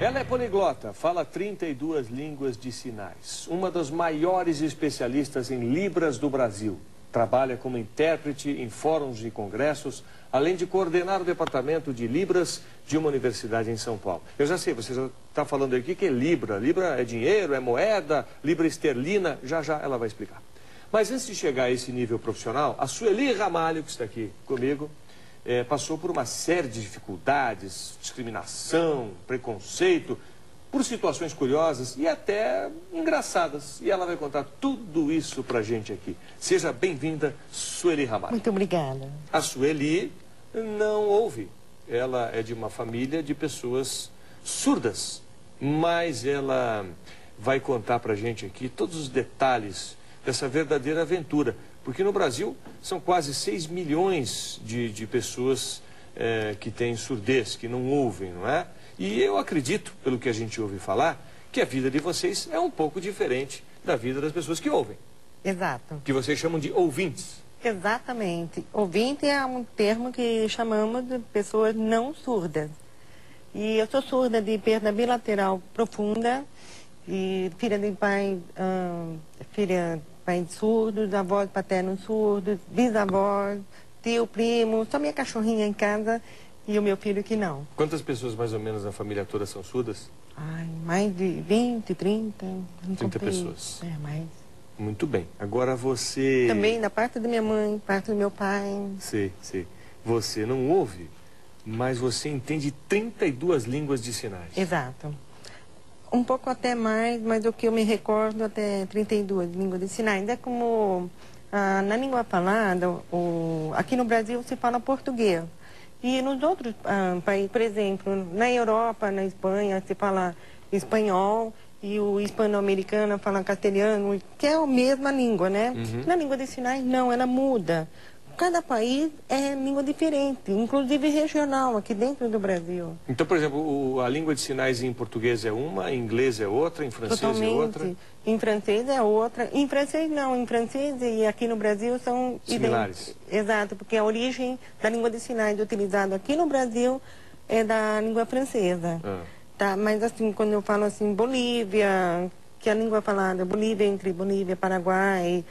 Ela é poliglota, fala 32 línguas de sinais. Uma das maiores especialistas em Libras do Brasil. Trabalha como intérprete em fóruns e congressos, além de coordenar o departamento de Libras de uma universidade em São Paulo. Eu já sei, você já está falando aqui que é Libra. Libra é dinheiro, é moeda, Libra esterlina, já já ela vai explicar. Mas antes de chegar a esse nível profissional, a Sueli Ramalho, que está aqui comigo, passou por uma série de dificuldades, discriminação, preconceito, por situações curiosas e até engraçadas. E ela vai contar tudo isso pra gente aqui. Seja bem-vinda, Sueli Ramalho. Muito obrigada. A Sueli não ouve. Ela é de uma família de pessoas surdas, mas ela vai contar pra gente aqui todos os detalhes dessa verdadeira aventura. Porque no Brasil são quase 6 milhões de pessoas que têm surdez, que não ouvem, não é? E eu acredito, pelo que a gente ouve falar, que a vida de vocês é um pouco diferente da vida das pessoas que ouvem. Exato. Que vocês chamam de ouvintes. Exatamente. Ouvinte é um termo que chamamos de pessoas não surdas. E eu sou surda de perda bilateral profunda, e filha de pai surdos, avós paternos surdos, bisavós, tio, primo, só minha cachorrinha em casa e o meu filho que não. Quantas pessoas mais ou menos na família toda são surdas? Ai, mais de 20, 30. 30 pessoas. É, mais. Muito bem. Agora você... Também da parte da minha mãe, parte do meu pai. Sei. Você não ouve, mas você entende 32 línguas de sinais. Exato. Um pouco até mais, mas o que eu me recordo até 32 línguas de sinais. É como na língua falada, aqui no Brasil se fala português. E nos outros países, por exemplo, na Europa, na Espanha, se fala espanhol e o hispano-americano fala castelhano, que é a mesma língua, né? Uhum. Na língua de sinais, não, ela muda. Cada país é língua diferente, inclusive regional, aqui dentro do Brasil. Então, por exemplo, a língua de sinais em português é uma, em inglês é outra, em francês Totalmente. é outra? Em francês é outra. Em francês não, em francês e aqui no Brasil são... Similares. Exato, porque a origem da língua de sinais utilizada aqui no Brasil é da língua francesa. Tá? Mas assim, quando eu falo assim, Bolívia, que a língua falada, Bolívia entre Bolívia, Paraguai...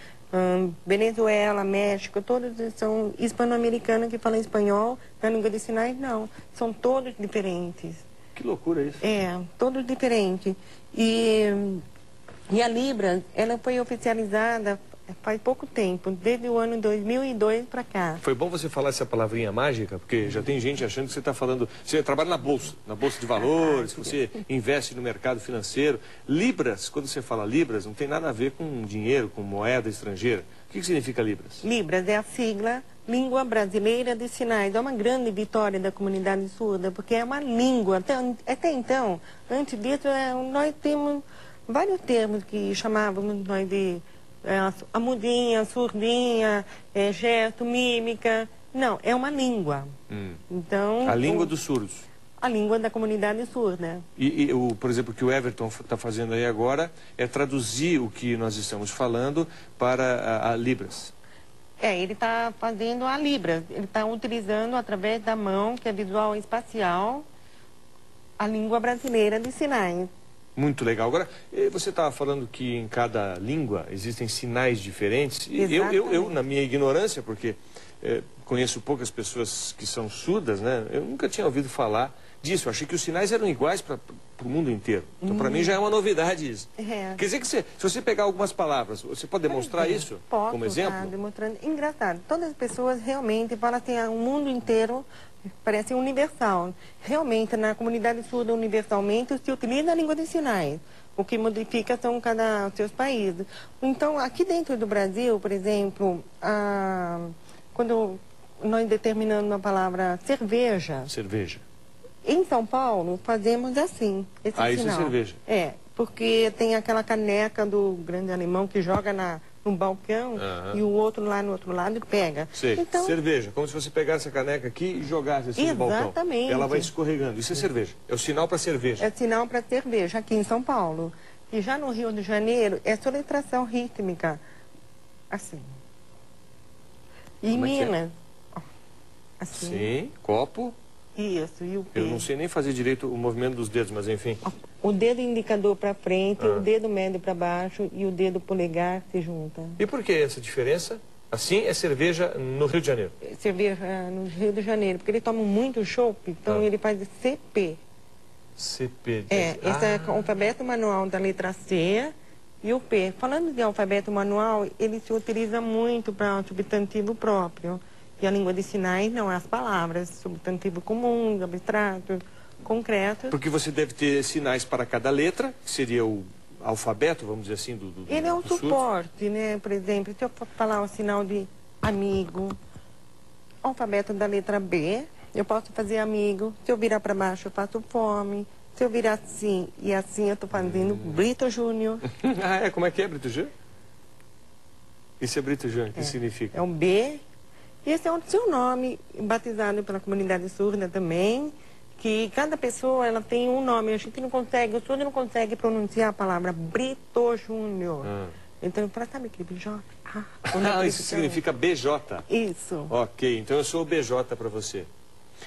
Venezuela, México, todos são hispano-americanos que falam espanhol, na língua de sinais não, são todos diferentes. Que loucura isso. É, todos diferentes. E a Libras, ela foi oficializada faz pouco tempo, desde o ano 2002 para cá. Foi bom você falar essa palavrinha mágica, porque já tem gente achando que você está falando... Você trabalha na bolsa de valores, você investe no mercado financeiro. Libras, quando você fala Libras, não tem nada a ver com dinheiro, com moeda estrangeira. O que significa Libras? Libras é a sigla Língua Brasileira de Sinais. É uma grande vitória da comunidade surda, porque é uma língua. Até então, antes disso, nós temos vários termos que chamávamos nós de... a mudinha, surdinha, gesto, mímica. Não, é uma língua. Então, a língua dos surdos. A língua da comunidade surda. Por exemplo, o que o Everton está fazendo aí agora é traduzir o que nós estamos falando para a Libras. Ele está fazendo a Libras. Ele está utilizando, através da mão, que é visual e espacial, a língua brasileira de sinais. Muito legal. Agora, você estava falando que em cada língua existem sinais diferentes. Eu, na minha ignorância, porque conheço poucas pessoas que são surdas, né? Eu nunca tinha ouvido falar disso. Eu achei que os sinais eram iguais para o mundo inteiro. Então, para mim, já é uma novidade isso. Quer dizer que se você pegar algumas palavras, você pode demonstrar isso como exemplo? Posso, demonstrando. Engraçado. Todas as pessoas realmente falam assim, o mundo inteiro... Parece universal. Realmente, na comunidade surda, universalmente, se utiliza a língua de sinais. O que modifica são cada seus países. Então, aqui dentro do Brasil, por exemplo, quando nós determinamos uma palavra cerveja... Cerveja. Em São Paulo, fazemos assim, esse sinal. Isso é cerveja. Porque tem aquela caneca do grande alemão que joga no balcão e o outro lá no outro lado pega. Sei. Então, cerveja, como se você pegasse a caneca aqui e jogasse assim no balcão. Exatamente. Ela vai escorregando. Isso é cerveja. É o sinal para cerveja. É sinal para cerveja aqui em São Paulo. E já no Rio de Janeiro é soletração rítmica. Assim. E em Minas. Assim. Sim, copo. Isso, e o P. Eu não sei nem fazer direito o movimento dos dedos, mas enfim. O dedo indicador para frente, o dedo médio para baixo e o dedo polegar se juntam. E por que essa diferença? Assim é cerveja no Rio de Janeiro. Cerveja no Rio de Janeiro, porque ele toma muito chopp, então ele faz CP. CP. Esse é o alfabeto manual da letra C e o P. Falando de alfabeto manual, ele se utiliza muito para substantivo próprio. E a língua de sinais não, as palavras, substantivo comum, abstrato, concreto. Porque você deve ter sinais para cada letra, que seria o alfabeto, vamos dizer assim, Ele é o do suporte, né? Por exemplo, se eu falar o sinal de amigo, alfabeto da letra B, eu posso fazer amigo. Se eu virar para baixo, eu faço fome. Se eu virar assim e assim, eu estou fazendo Brito Júnior. Como é que é, Brito Júnior? Isso é Brito Júnior, o que significa? É um B. E esse é o seu nome, batizado pela comunidade surda também, que cada pessoa ela tem um nome. A gente não consegue, o surdo não consegue pronunciar a palavra Brito Júnior. Então eu falo, sabe aquele BJ? Isso significa BJ? Isso. Ok, então eu sou o BJ para você.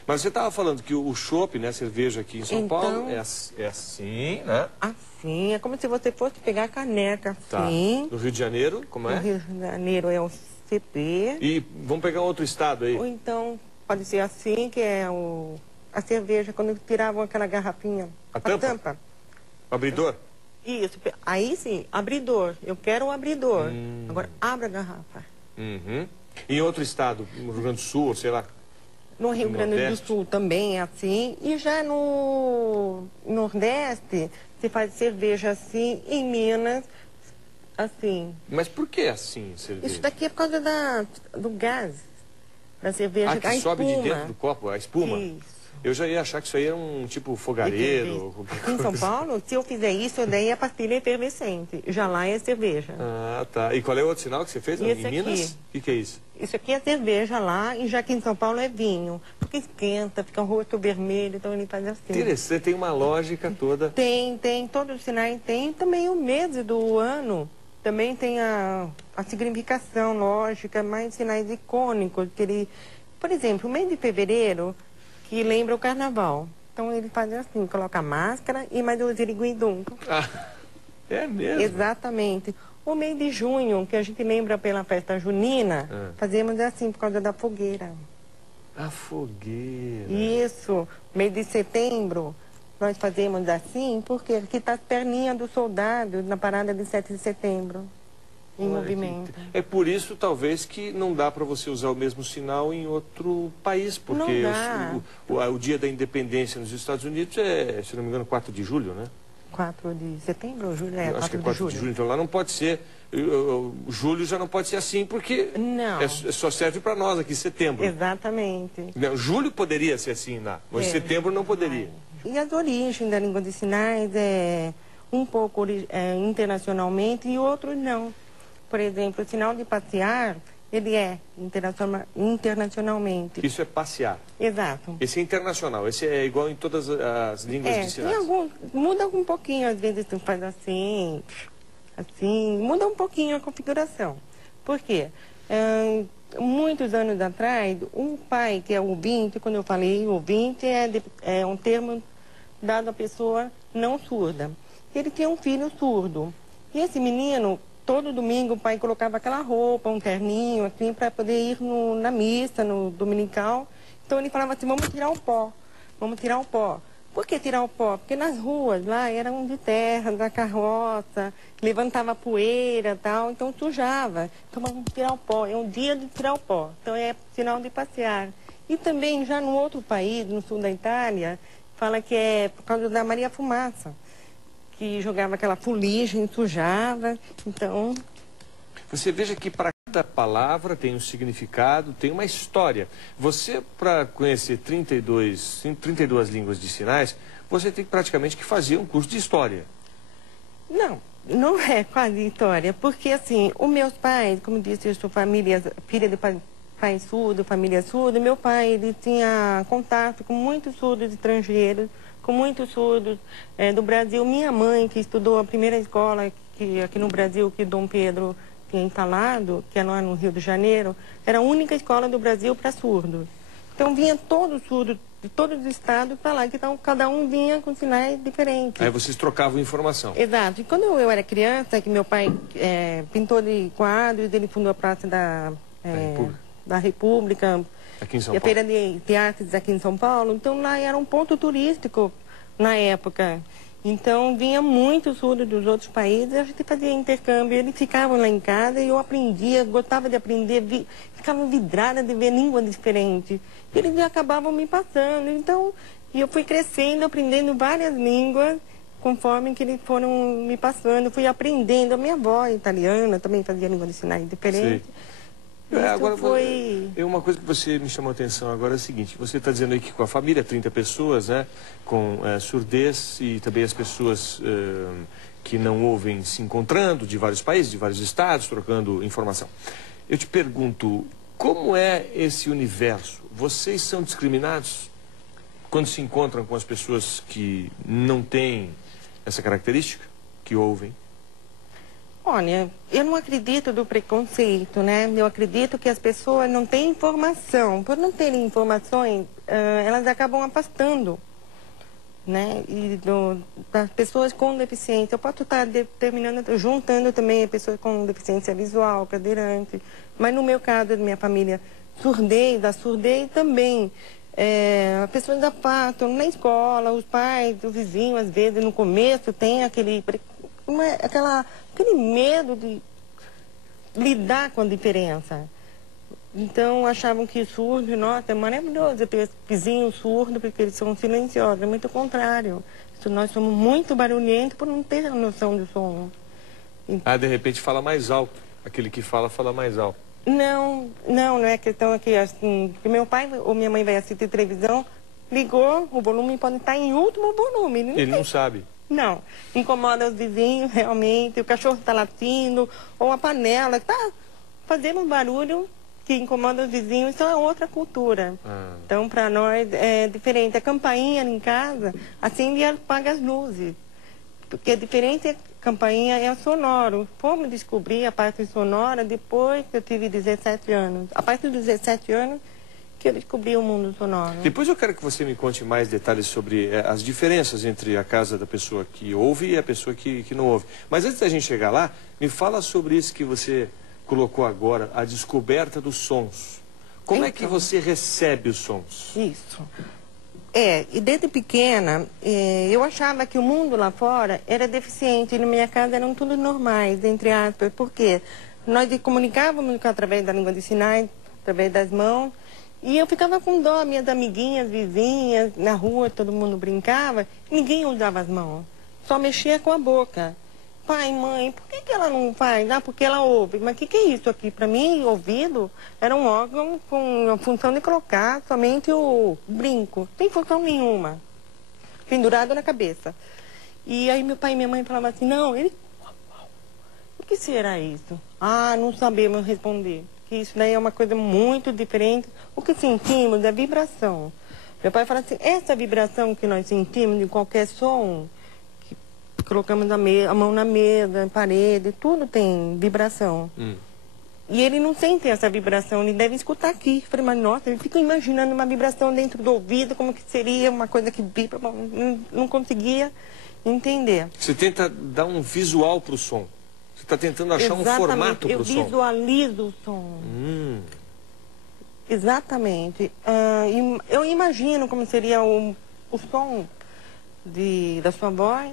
Mas você estava falando que o chopp, né, a cerveja aqui em São Paulo, é assim, né? Assim, é como se você fosse pegar a caneca, assim. No Rio de Janeiro, como é? No Rio de Janeiro é o CP. E vamos pegar um outro estado aí. Ou então, pode ser assim, que é a cerveja, quando tiravam aquela garrafinha. A tampa? O abridor? Isso. Aí sim, abridor. Eu quero o abridor. Agora, abra a garrafa. Em outro estado, no Rio Grande do Sul, sei lá. No Rio Grande do Sul também é assim. E já no Nordeste, se faz cerveja assim. Em Minas, assim. Mas por que assim, cerveja? Isso daqui é por causa do gás da cerveja. Que sobe de dentro do copo, a espuma? Isso. Eu já ia achar que isso aí era um tipo fogareiro. Aqui em São Paulo, se eu fizer isso, daí é pastilha efervescente. Já lá é cerveja. Ah, tá. E qual é o outro sinal que você fez? Esse em Minas? aqui. O que é isso? Isso aqui é cerveja lá, e já aqui em São Paulo é vinho. Porque esquenta, fica um rosto vermelho, então ele faz assim. Interessante, tem uma lógica toda. Tem. Todos os sinais tem. Também o mês do ano, também tem a significação lógica, mais sinais icônicos. Que ele, por exemplo, o mês de fevereiro, que lembra o carnaval. Então ele faz assim, coloca a máscara e mais o ziriguidum. É mesmo? Exatamente. O mês de junho, que a gente lembra pela festa junina, fazemos assim, por causa da fogueira. A fogueira. Isso. Mês de setembro, nós fazemos assim, porque aqui está as perninhas do soldado na parada de 7 de setembro, em movimento. É por isso, talvez, que não dá para você usar o mesmo sinal em outro país, porque o dia da independência nos Estados Unidos é, se não me engano, 4 de julho, né? 4 de setembro ou julho? Acho que é 4 de julho. Então lá não pode ser, julho já não pode ser assim, porque só serve para nós aqui, setembro. Exatamente. Não, julho poderia ser assim lá, mas setembro não poderia. E as origens da língua de sinais é um pouco internacionalmente e outros não. Por exemplo, o sinal de passear, ele é internacionalmente. Isso é passear. Exato. Esse é internacional, esse é igual em todas as línguas de sinais. Muda um pouquinho, às vezes tu faz assim, muda um pouquinho a configuração. Por quê? Muitos anos atrás, um pai que é ouvinte, quando eu falei ouvinte, é um termo dado à pessoa não surda. Ele tinha um filho surdo. E esse menino, todo domingo, o pai colocava aquela roupa, um terninho, assim, para poder ir na missa, no dominical. Então ele falava assim, vamos tirar o pó. Por que tirar o pó? Porque nas ruas lá eram de terra, da carroça, levantava poeira e tal, então sujava. Então vamos tirar o pó, é um dia de tirar o pó. Então é sinal de passear. E também já no outro país, no sul da Itália, fala que é por causa da Maria Fumaça, que jogava aquela fuligem, sujava, então... Você veja que para cada palavra tem um significado, tem uma história. Você, para conhecer 32 línguas de sinais, você tem praticamente que fazer um curso de história. Não é quase história, porque assim, os meus pais, como disse, eu sou filha de pai surdo, família surda, meu pai, ele tinha contato com muitos surdos estrangeiros, com muitos surdos do Brasil. Minha mãe, que estudou a primeira escola aqui no Brasil, que Dom Pedro tinha instalado, que é lá no Rio de Janeiro, era a única escola do Brasil para surdos. Então vinha todo surdo de todos os estados para lá, então cada um vinha com sinais diferentes. Aí vocês trocavam informação. Exato. E quando eu era criança, que meu pai pintor de quadros, ele fundou a Praça da República, aqui em São e a Paulo. Feira de Artes aqui em São Paulo, então lá era um ponto turístico na época. Então vinha muito surdo dos outros países, a gente fazia intercâmbio, eles ficavam lá em casa e eu aprendia, gostava de aprender, ficava vidrada de ver língua diferente. Eles acabavam me passando, então eu fui crescendo, aprendendo várias línguas, conforme que eles foram me passando, fui aprendendo. A minha avó italiana também fazia língua de sinais diferente. Agora, foi... uma coisa que você me chamou a atenção agora é o seguinte, você está dizendo aí que com a família, 30 pessoas, né, com surdez e também as pessoas que não ouvem se encontrando de vários países, de vários estados, trocando informação. Eu te pergunto, como é esse universo? Vocês são discriminados quando se encontram com as pessoas que não têm essa característica, que ouvem? Olha, eu não acredito do preconceito, né? Eu acredito que as pessoas não têm informação. Por não terem informações, elas acabam afastando, né? E das pessoas com deficiência. Eu posso estar juntando também pessoas com deficiência visual, cadeirante. Mas no meu caso, da minha família, da surdez também. As pessoas afastam na escola, os pais, o vizinho, às vezes, no começo, tem aquele medo de lidar com a diferença. Então, achavam que surdo, nossa, é maravilhoso ter vizinhos surdos, porque eles são silenciosos. É muito contrário. Nós somos muito barulhentos por não ter a noção do som. De repente fala mais alto. Aquele que fala mais alto. Não é questão aqui, assim, que meu pai ou minha mãe vai assistir televisão, ligou, o volume pode estar em último volume. Ele não sabe. Não, incomoda os vizinhos realmente, o cachorro está latindo, ou a panela está fazendo um barulho que incomoda os vizinhos, isso é outra cultura. Então, para nós é diferente. A campainha em casa acende e apaga as luzes, porque a diferente a campainha é sonoro. Fomos descobrir a parte sonora depois que eu tive 17 anos. A partir dos 17 anos, que eu descobri o mundo sonoro. Depois eu quero que você me conte mais detalhes sobre as diferenças entre a casa da pessoa que ouve e a pessoa que não ouve. Mas antes da gente chegar lá, me fala sobre isso que você colocou agora, a descoberta dos sons. Como é que você recebe os sons? Isso. E desde pequena, eu achava que o mundo lá fora era deficiente e na minha casa eram tudo normais, entre aspas, porque nós comunicávamos através da língua de sinais, através das mãos. E eu ficava com dó, minhas amiguinhas, vizinhas, na rua todo mundo brincava, ninguém usava as mãos, só mexia com a boca. Pai, mãe, por que ela não faz? Porque ela ouve. Mas o que é isso aqui? Para mim, ouvido era um órgão com a função de colocar somente o brinco, sem função nenhuma, pendurado na cabeça. E aí meu pai e minha mãe falavam assim, não, o que será isso? Não sabemos responder. Isso daí é uma coisa muito diferente. O que sentimos é vibração. Meu pai fala assim, essa vibração que nós sentimos de qualquer som, que colocamos a mão na mesa, na parede, tudo tem vibração. E ele não sente essa vibração, ele deve escutar aqui. Eu falei, mas nossa, ele fica imaginando uma vibração dentro do ouvido, como que seria uma coisa que vibra, não conseguia entender. Você tenta dar um visual para o som. Você está tentando achar um formato para o som. Eu visualizo o som. Exatamente. Eu imagino como seria o som da sua voz,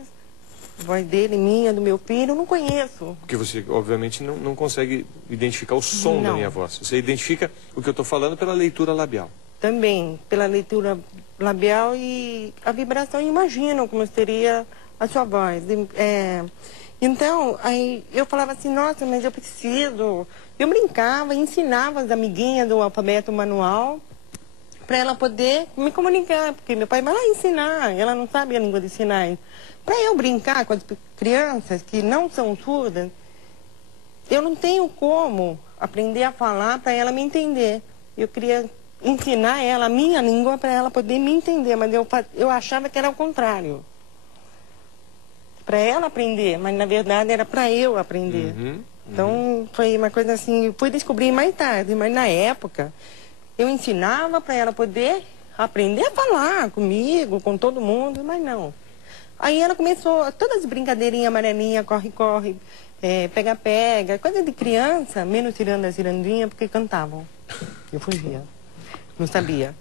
a voz dele, minha, do meu filho. Eu não conheço. Porque você, obviamente, não consegue identificar o som da minha voz. Você identifica o que eu estou falando pela leitura labial. Também, pela leitura labial e a vibração. Eu imagino como seria a sua voz. Então, aí eu falava assim, nossa, mas eu preciso... Eu brincava, ensinava as amiguinhas do alfabeto manual para ela poder me comunicar, porque meu pai vai lá ensinar, ela não sabe a língua de sinais. Para eu brincar com as crianças que não são surdas, eu não tenho como aprender a falar para ela me entender. Eu queria ensinar ela a minha língua para ela poder me entender, mas eu achava que era o contrário. Para ela aprender, mas na verdade era para eu aprender. Então foi uma coisa assim, fui descobrir mais tarde, mas na época eu ensinava para ela poder aprender a falar comigo, com todo mundo, mas não. Aí ela começou, todas as brincadeirinhas amarelinhas, corre-corre, pega-pega, coisa de criança, menos tirando a cirandinha, porque cantavam. Eu fugia, não sabia.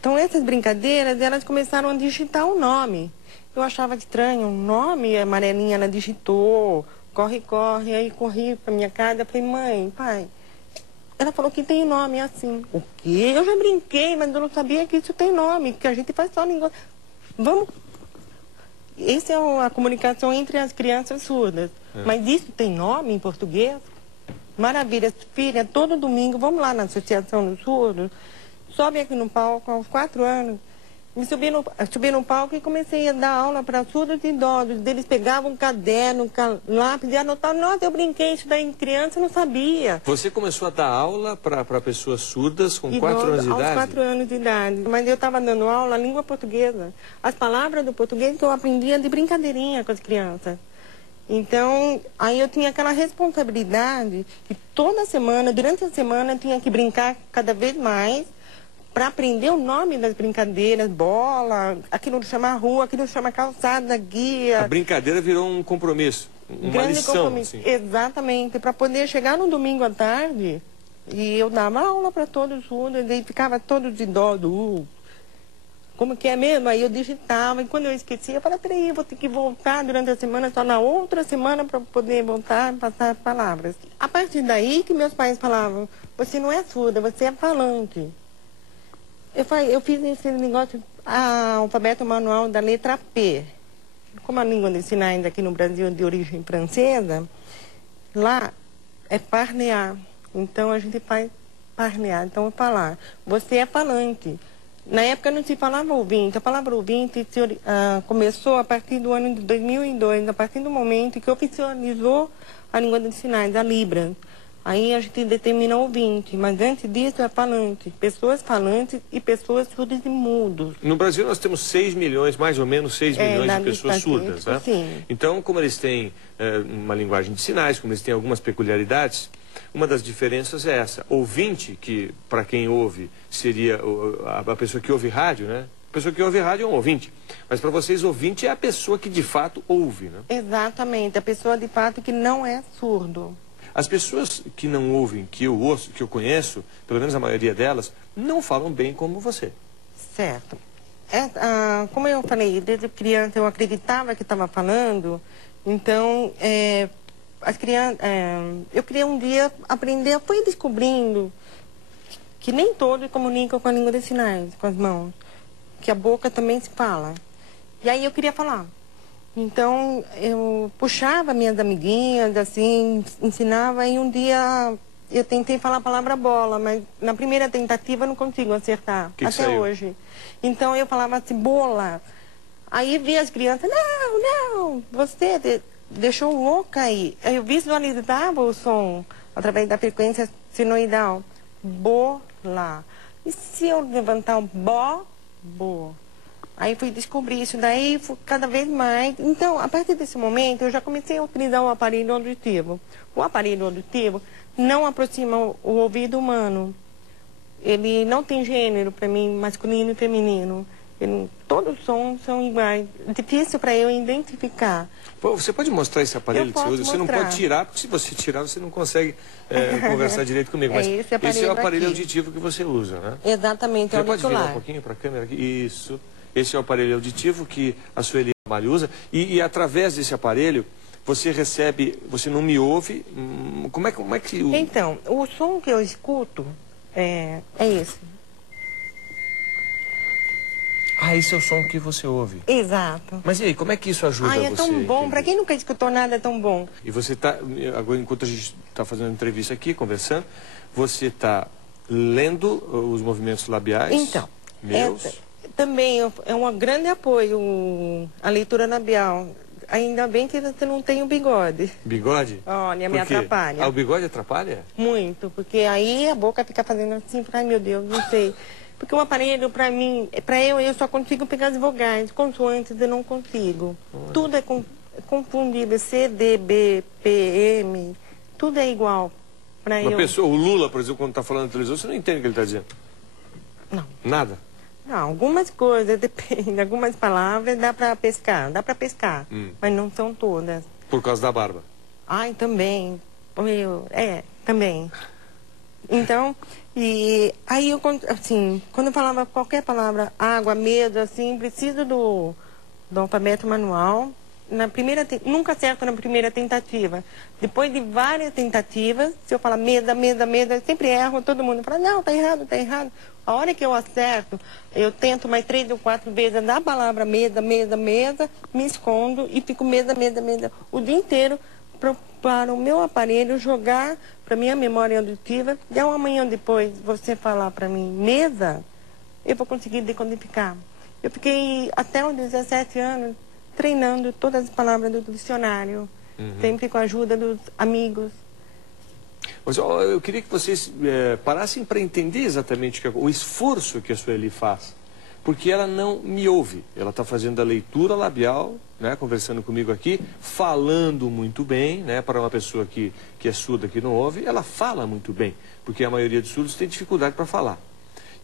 Então essas brincadeiras, elas começaram a digitar o nome. Eu achava estranho, o nome, a amarelinha ela digitou, corre-corre, aí corri pra minha casa, falei, mãe, pai, ela falou que tem nome assim. O quê? Eu já brinquei, mas eu não sabia que isso tem nome, que a gente faz só língua. Vamos... Essa é a comunicação entre as crianças surdas. Mas isso tem nome em português? Maravilha, filha, todo domingo, vamos lá na Associação dos Surdos, sobe aqui no palco, aos 4 anos, subi no palco e comecei a dar aula para surdos e idosos. Eles pegavam um caderno, lápis e anotavam. Nossa, eu brinquei isso daí em criança, eu não sabia. Você começou a dar aula para pessoas surdas com 4 anos de idade? Aos 4 anos de idade. Mas eu estava dando aula língua portuguesa. As palavras do português que eu aprendia de brincadeirinha com as crianças. Então, aí eu tinha aquela responsabilidade que toda semana, durante a semana, eu tinha que brincar cada vez mais para aprender o nome das brincadeiras, bola, aquilo chama rua, aquilo chama calçada, guia. A brincadeira virou um compromisso, uma lição. Compromisso. Assim. Exatamente, para poder chegar no domingo à tarde, e eu dava aula para todos os surdos, e ficava todos idosos, como que é mesmo? Aí eu digitava, e quando eu esquecia, eu falava, peraí, eu vou ter que voltar durante a semana, só na outra semana para poder voltar e passar as palavras. A partir daí que meus pais falavam, você não é surda, você é falante. Eu fiz esse negócio, alfabeto manual da letra P. Como a língua de sinais aqui no Brasil é de origem francesa, lá é parlear. Então a gente faz parlear, então falar. Você é falante. Na época não se falava ouvinte, a palavra ouvinte começou a partir do ano de 2002, a partir do momento que oficializou a língua de sinais, a Libra. Aí a gente determina ouvinte, mas antes disso é falante, pessoas falantes e pessoas surdas e mudos. No Brasil nós temos 6 milhões, mais ou menos 6 milhões de pessoas surdas, né? Sim. Então, como eles têm uma linguagem de sinais, como eles têm algumas peculiaridades, uma das diferenças é essa. Ouvinte, que para quem ouve seria a pessoa que ouve rádio, né? A pessoa que ouve rádio é um ouvinte. Mas para vocês, ouvinte é a pessoa que de fato ouve, né? Exatamente, a pessoa de fato que não é surdo. As pessoas que não ouvem, que eu ouço, que eu conheço, pelo menos a maioria delas, não falam bem como você. Certo. Como eu falei, desde criança eu acreditava que estava falando, então as crianças, eu queria um dia aprender, fui descobrindo que nem todos comunicam com a língua de sinais, com as mãos, que a boca também se fala. E aí eu queria falar. Então, eu puxava minhas amiguinhas, assim, ensinava, e um dia eu tentei falar a palavra bola, mas na primeira tentativa eu não consigo acertar, até hoje. Então, eu falava assim, bola. Aí vi as crianças, não, você deixou o O cair. Aí eu visualizava o som através da frequência sinoidal, bola. E se eu levantar o bo? Aí fui descobrir isso daí cada vez mais. Então, a partir desse momento, eu já comecei a utilizar o aparelho auditivo. O aparelho auditivo não aproxima o ouvido humano. Ele não tem gênero para mim, masculino e feminino. Todos os sons são iguais. Difícil para eu identificar. Pô, você pode mostrar esse aparelho que você usa? Você não pode tirar, porque se você tirar, você não consegue conversar direito comigo. Mas esse é o aparelho auditivo que você usa, né? Exatamente, é auricular. Você pode virar um pouquinho para a câmera aqui? Isso. Esse é o aparelho auditivo que a Sueli Ramalho usa. E através desse aparelho, você recebe... Você não me ouve? Como é que... Então, o som que eu escuto é esse. Ah, esse é o som que você ouve. Exato. Mas e aí, como é que isso ajuda você? É tão bom. Para quem nunca escutou nada, é tão bom. E você está... Agora, enquanto a gente está fazendo entrevista aqui, conversando, você está lendo os movimentos labiais? Então, meus... Também é um grande apoio a leitura labial. Ainda bem que você não tem o bigode. Bigode? Olha, me atrapalha. O bigode atrapalha? Muito, porque aí a boca fica fazendo assim, ai meu Deus, não sei. Porque o aparelho, para mim, eu só consigo pegar as vogais, consoantes eu não consigo. Olha. Tudo é confundível, C, D, B, P, M, tudo é igual. Uma pessoa, o Lula, por exemplo, quando está falando na televisão, você não entende o que ele está dizendo. Não. Nada? Não, algumas coisas, depende. Algumas palavras dá para pescar, mas não são todas. Por causa da barba? Ai, também. Também. Então, e aí eu, assim, quando eu falava qualquer palavra, água, medo, assim, preciso do alfabeto manual. Nunca acerto na primeira tentativa. Depois de várias tentativas, se eu falar mesa, eu sempre erro, todo mundo fala, não, tá errado. A hora que eu acerto, eu tento mais 3 ou 4 vezes da palavra mesa, me escondo e fico mesa, o dia inteiro para o meu aparelho jogar para minha memória auditiva. E uma manhã depois, você falar para mim mesa, eu vou conseguir decodificar. Eu fiquei até os 17 anos treinando todas as palavras do dicionário, sempre com a ajuda dos amigos. Mas eu queria que vocês parassem para entender exatamente o esforço que a Sueli faz. Porque ela não me ouve. Ela está fazendo a leitura labial, né, conversando comigo aqui, falando muito bem, né, para uma pessoa que é surda, que não ouve, ela fala muito bem, porque a maioria dos surdos tem dificuldade para falar.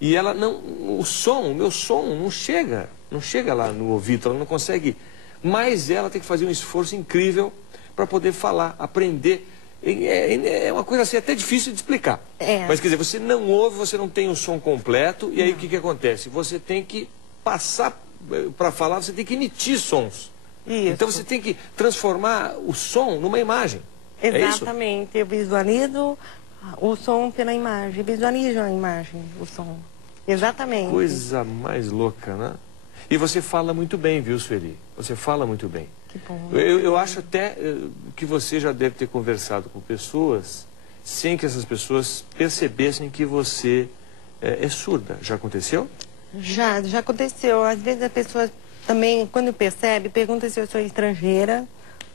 E ela não, o meu som não chega lá no ouvido, ela não consegue, mas ela tem que fazer um esforço incrível para poder falar, aprender. É uma coisa assim até difícil de explicar. Mas quer dizer, você não ouve, você não tem o som completo, e aí o que acontece? Você tem que passar para falar, você tem que emitir sons. Isso. Então você tem que transformar o som numa imagem. Exatamente. Eu visualizo o som pela imagem, visualizo a imagem, o som. Exatamente. Coisa mais louca, né? E você fala muito bem, viu, Sueli? Você fala muito bem. Que bom. Eu acho até que você já deve ter conversado com pessoas sem que essas pessoas percebessem que você é surda. Já aconteceu? Já aconteceu. Às vezes a pessoa também, quando percebe, pergunta se eu sou estrangeira,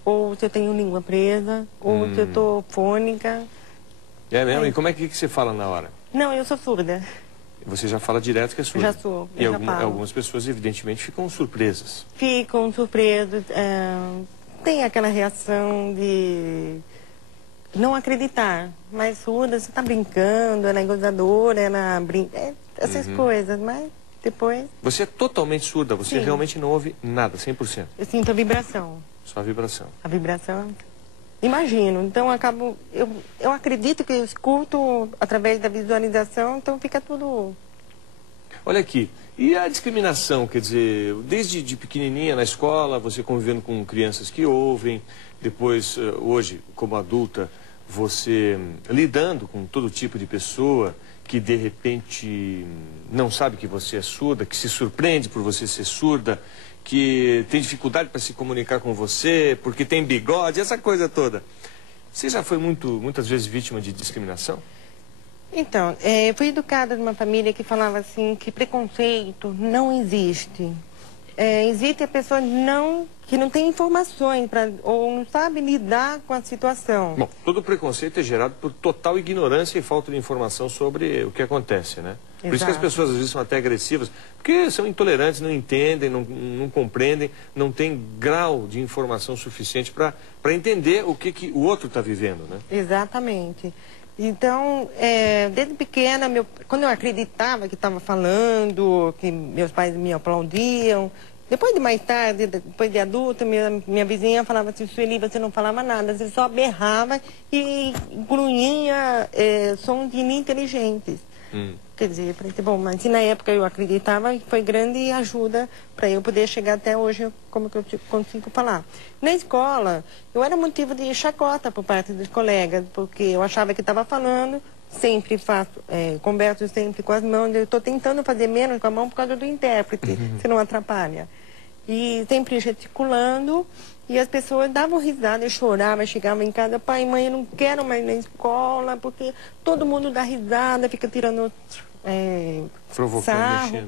ou se eu tenho língua presa, ou se eu estou fônica. É mesmo? E como é que você fala na hora? Não, eu sou surda. Você já fala direto que é surda? Já sou, E já falo. algumas pessoas, evidentemente, ficam surpresas. Ficam surpresos. Tem aquela reação de não acreditar. Mas surda, você está brincando, ela é gozadora, ela brinca. Essas coisas, mas depois... Você é totalmente surda, você Sim. realmente não ouve nada, 100%. Eu sinto a vibração. Só a vibração. A vibração... Imagino, então eu acredito que eu escuto através da visualização, então fica tudo... Olha aqui, e a discriminação, quer dizer, desde de pequenininha na escola, você convivendo com crianças que ouvem, depois, hoje, como adulta, você lidando com todo tipo de pessoa que de repente não sabe que você é surda, que se surpreende por você ser surda, que tem dificuldade para se comunicar com você, porque tem bigode, essa coisa toda. Você já foi muitas vezes vítima de discriminação? Então, eu fui educada numa família que falava assim, que preconceito não existe. Existe a pessoa que não tem informações ou não sabe lidar com a situação. Bom, todo preconceito é gerado por total ignorância e falta de informação sobre o que acontece, né? Por isso que as pessoas às vezes são até agressivas, porque são intolerantes, não entendem, não compreendem, não têm grau de informação suficiente para entender o que o outro está vivendo, né? Exatamente. Então, desde pequena, quando eu acreditava que estava falando, que meus pais me aplaudiam, depois de mais tarde, depois de adulta, minha vizinha falava assim, Sueli, você não falava nada, você só berrava e grunhia sons ininteligentes. Quer dizer, eu falei, bom, mas se na época eu acreditava, foi grande ajuda para eu poder chegar até hoje, como que eu consigo falar. Na escola, eu era motivo de chacota por parte dos colegas, porque eu achava que estava falando, sempre faço, converso sempre com as mãos, eu estou tentando fazer menos com a mão por causa do intérprete, se não atrapalha. E sempre gesticulando, e as pessoas davam risada, eu chorava, chegava em casa, pai, mãe, eu não quero mais ir na escola, porque todo mundo dá risada, fica tirando provocando, sarro.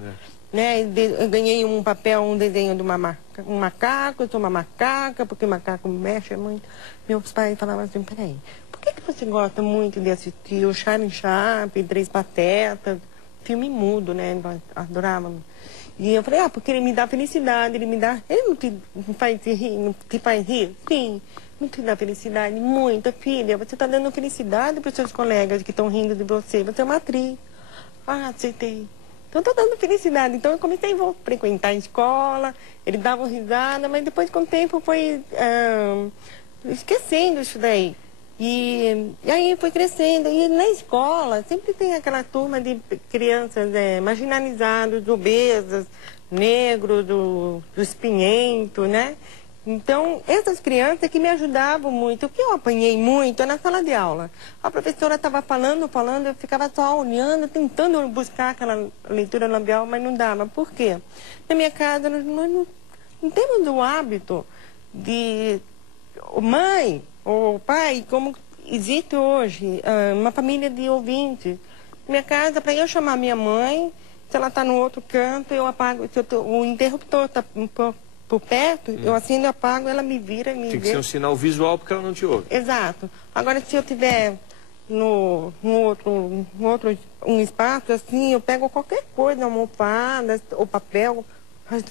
Né? Eu ganhei um papel, um desenho de um macaco, eu sou uma macaca, porque o macaco mexe muito. Meus pais falavam assim, peraí, por que você gosta muito de assistir o Charlie Chaplin, Três Patetas, filme mudo, né? Adorava. E eu falei, porque ele me dá felicidade, ele não te faz rir, não te faz rir? Sim, não te dá felicidade, muita, filha, você está dando felicidade para os seus colegas que estão rindo de você, você é uma atriz. Aceitei. Então, estou dando felicidade. Então, eu comecei a frequentar a escola, ele dava risada, mas depois, com o tempo, foi esquecendo isso daí. E aí foi crescendo. E na escola, sempre tem aquela turma de crianças marginalizadas, obesas, negros, do espinhento, né? Então, essas crianças que me ajudavam muito. O que eu apanhei muito é na sala de aula. A professora estava falando, eu ficava só olhando, tentando buscar aquela leitura labial, mas não dava. Por quê? Na minha casa, nós não temos o hábito de mãe ou pai, como existe hoje, uma família de ouvintes. Na minha casa, para eu chamar minha mãe, se ela está no outro canto, eu apago, se o interruptor está por perto, eu acendo e apago, ela me vira, me vê. Tem que ser um sinal visual porque ela não te ouve. Exato. Agora, se eu tiver no outro espaço, assim, eu pego qualquer coisa, almofada ou papel,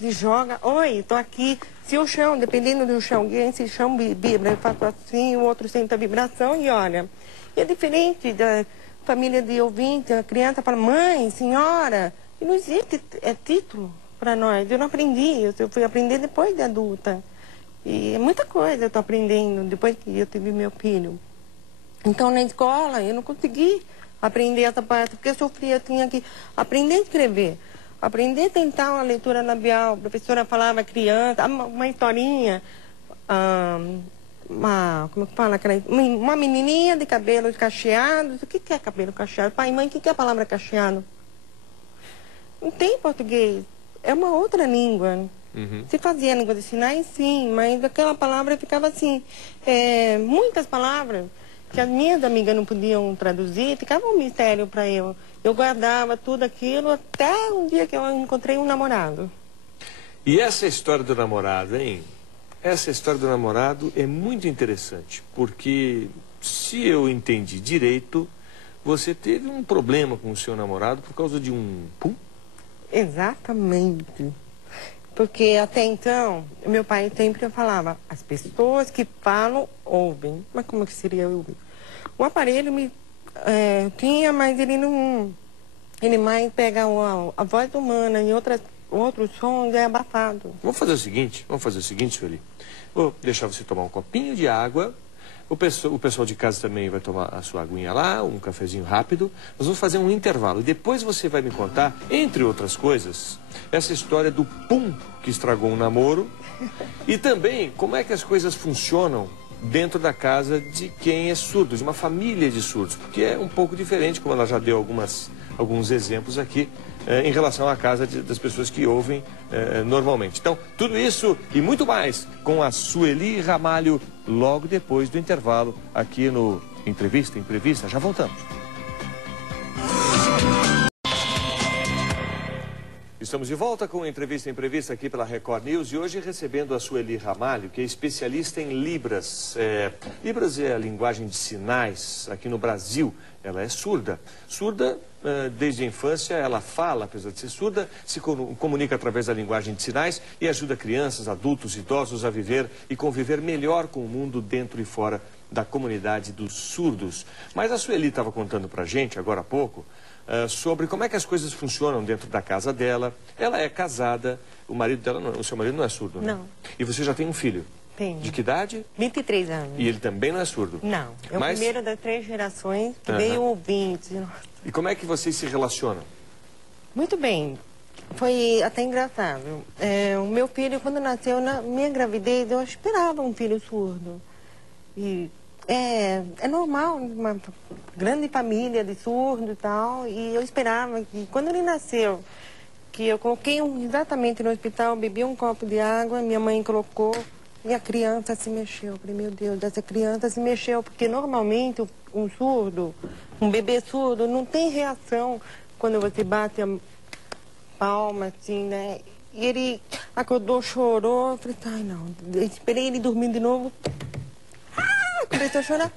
e joga, oi, tô aqui. Se o chão, dependendo do chão, se o chão vibra, eu faço assim, o outro sente a vibração e olha. E é diferente da família de ouvinte, a criança fala, mãe, senhora, e não existe título para nós. Eu não aprendi, eu fui aprender depois de adulta. E é muita coisa eu estou aprendendo depois que eu tive meu filho. Então, na escola, eu não consegui aprender essa parte, porque eu sofria, eu tinha que aprender a escrever. Aprender a tentar uma leitura labial. A professora falava criança, uma historinha, como que fala? Uma menininha de cabelos cacheados. O que é cabelo cacheado? Pai e mãe, o que é a palavra cacheado? Não tem português. É uma outra língua. Se fazia língua de sinais, sim, mas aquela palavra ficava assim. Muitas palavras que as minhas amigas não podiam traduzir, ficava um mistério para eu. Eu guardava tudo aquilo até um dia que eu encontrei um namorado. E essa história do namorado, hein? Essa história do namorado é muito interessante, porque se eu entendi direito, você teve um problema com o seu namorado por causa de um pum? Exatamente. Porque até então, meu pai sempre falava, as pessoas que falam, ouvem. Mas como que seria ouvir? O aparelho tinha, mas ele não... Ele mais pega a voz humana e outros sons é abafado. Vamos fazer o seguinte, Sueli. Vou deixar você tomar um copinho de água. O pessoal de casa também vai tomar a sua aguinha lá, um cafezinho rápido. Nós vamos fazer um intervalo. E depois você vai me contar, entre outras coisas, essa história do pum que estragou um namoro. E também como é que as coisas funcionam dentro da casa de quem é surdo, de uma família de surdos. Porque é um pouco diferente, como ela já deu alguns exemplos aqui, em relação à casa das pessoas que ouvem normalmente. Então, tudo isso e muito mais com a Sueli Ramalho, logo depois do intervalo, aqui no Entrevista. Já voltamos. Estamos de volta com Entrevista aqui pela Record News e hoje recebendo a Sueli Ramalho, que é especialista em Libras. Libras é a linguagem de sinais aqui no Brasil. Ela é surda. Surda, desde a infância, ela fala, apesar de ser surda, se comunica através da linguagem de sinais e ajuda crianças, adultos, idosos a viver e conviver melhor com o mundo dentro e fora da comunidade dos surdos. Mas a Sueli estava contando pra gente, agora há pouco, sobre como é que as coisas funcionam dentro da casa dela. Ela é casada, o seu marido não é surdo, né? Não. E você já tem um filho? Tenho. De que idade? 23 anos. E ele também não é surdo? Não. É o primeiro das 3 gerações que veio ouvinte. E como é que vocês se relacionam? Muito bem. Foi até engraçado. O meu filho, quando nasceu, na minha gravidez, eu esperava um filho surdo. E é normal, uma grande família de surdo e tal. E eu esperava que, quando ele nasceu, que eu coloquei exatamente no hospital, bebi um copo de água, minha mãe colocou, e a criança se mexeu. Eu falei, meu Deus, essa criança se mexeu, porque normalmente um surdo, um bebê surdo, não tem reação quando você bate a palma, assim, né? E ele acordou, chorou, eu falei, ai não, eu esperei ele dormir de novo. Começou a chorar.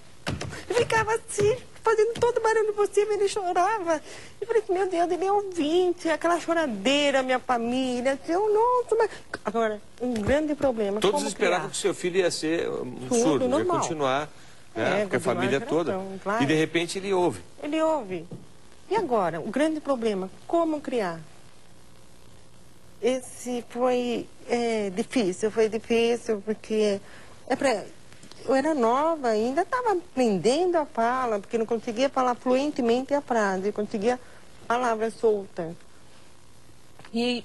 Eu ficava assim, fazendo todo o barulho possível, ele chorava. Eu falei, meu Deus, ele é ouvinte, aquela choradeira, minha família. Eu, nossa, mas... Agora, um grande problema. Todos esperavam que seu filho ia ser surdo, ia continuar, né? Porque a família toda. Claro. E de repente ele ouve. Ele ouve. E agora, o grande problema, como criar? esse foi difícil, porque eu era nova, ainda estava aprendendo a falar, porque não conseguia falar fluentemente a frase, eu conseguia palavras soltas. E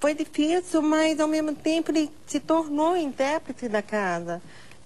foi difícil, mas ao mesmo tempo ele se tornou intérprete da casa.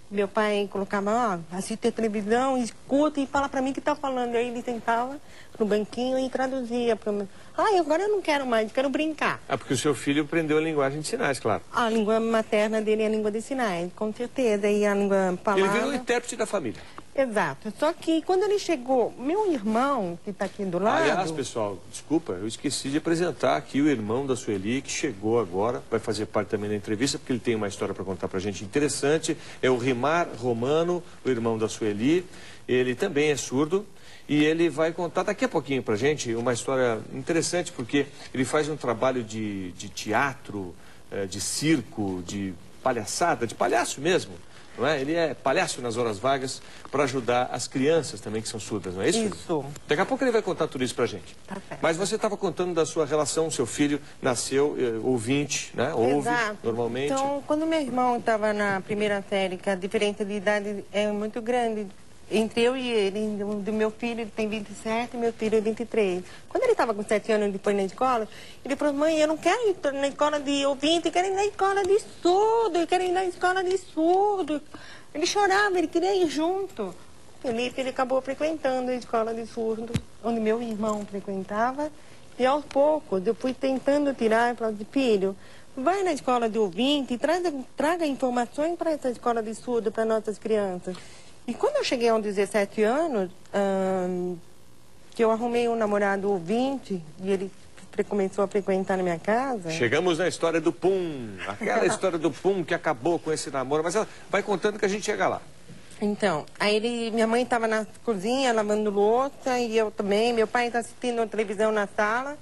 Meu pai colocava, assiste a televisão, escuta e fala para mim o que está falando. Aí ele sentava no banquinho e traduzia para mim. Agora eu não quero mais, eu quero brincar. Porque o seu filho aprendeu a linguagem de sinais, claro. A língua materna dele é a língua de sinais, com certeza. E a língua palavra... Ele virou intérprete da família. Exato. Só que quando ele chegou, meu irmão, que está aqui do lado... Aliás, pessoal, desculpa, eu esqueci de apresentar aqui o irmão da Sueli, que chegou agora, vai fazer parte também da entrevista, porque ele tem uma história para contar pra gente interessante. É o Rimar Romano, o irmão da Sueli. Ele também é surdo e ele vai contar daqui a pouquinho pra gente uma história interessante, porque ele faz um trabalho de teatro, de circo, de palhaçada, de palhaço mesmo. Não é? Ele é palhaço nas horas vagas para ajudar as crianças também que são surdas, não é isso? Isso. Daqui a pouco ele vai contar tudo isso pra gente. Tá certo. Mas você estava contando da sua relação, seu filho nasceu ouvinte, né? Ouve normalmente. Então, quando meu irmão estava na primeira série, que a diferença de idade é muito grande entre eu e ele, do meu filho, ele tem 27 e meu filho é 23. Quando ele estava com 7 anos, ele foi na escola, ele falou, mãe, eu não quero ir na escola de ouvinte, eu quero ir na escola de surdo, eu quero ir na escola de surdo. Ele chorava, ele queria ir junto. Felipe, ele acabou frequentando a escola de surdo, onde meu irmão frequentava, e aos poucos eu fui tentando tirar e falei, filho, vai na escola de ouvinte e traga informações para essa escola de surdo para nossas crianças. E quando eu cheguei aos 17 anos, que eu arrumei um namorado ouvinte, e ele começou a frequentar na minha casa... Chegamos na história do Pum, aquela história do Pum que acabou com esse namoro, mas ela vai contando que a gente chega lá. Então, aí minha mãe estava na cozinha lavando louça, e eu também, meu pai está assistindo a televisão na sala,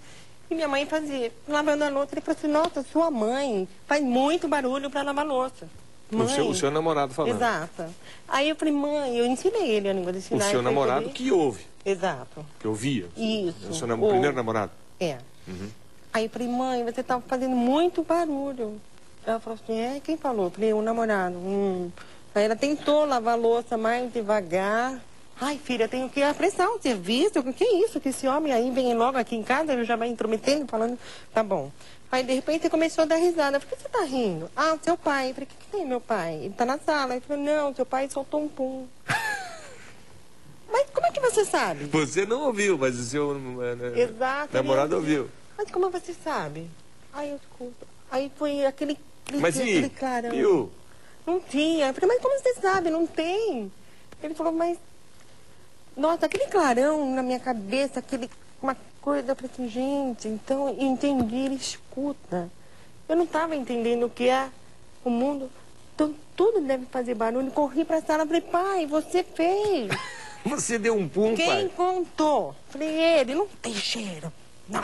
e minha mãe fazia, lavando a louça, ele falou assim, nossa, sua mãe faz muito barulho para lavar louça. Mãe. O seu namorado falando. Exato. Aí eu falei, mãe, eu ensinei ele a língua de sinais. O seu namorado que ouve. Exato. Que ouvia. Isso. O seu primeiro namorado. É. Uhum. Aí eu falei, mãe, você tá fazendo muito barulho. Ela falou assim, quem falou? Eu falei, o namorado. Aí ela tentou lavar a louça mais devagar. Ai, filha, tenho que apressar o serviço. O que é isso? Que esse homem aí vem logo aqui em casa, ele já vai intrometendo, falando, tá bom. Aí, de repente, começou a dar risada. Por que você tá rindo? Seu pai. Eu falei, o que tem, meu pai? Ele tá na sala. Ele falou, não, seu pai soltou um pum. Mas como é que você sabe? Você não ouviu, mas o seu namorado ouviu. Mas como você sabe? Aí eu escuto. Aí foi aquele clarão. Viu? Não tinha. Eu falei, mas como você sabe? Não tem. Ele falou, mas... Nossa, aquele clarão na minha cabeça, uma coisa, eu falei assim, gente, então eu entendi, ele escuta. Eu não estava entendendo o que é o mundo. Então tudo deve fazer barulho. Corri para a sala, falei, pai, você fez. Você deu um pum, pai? Quem contou? Falei, ele não tem cheiro. Não.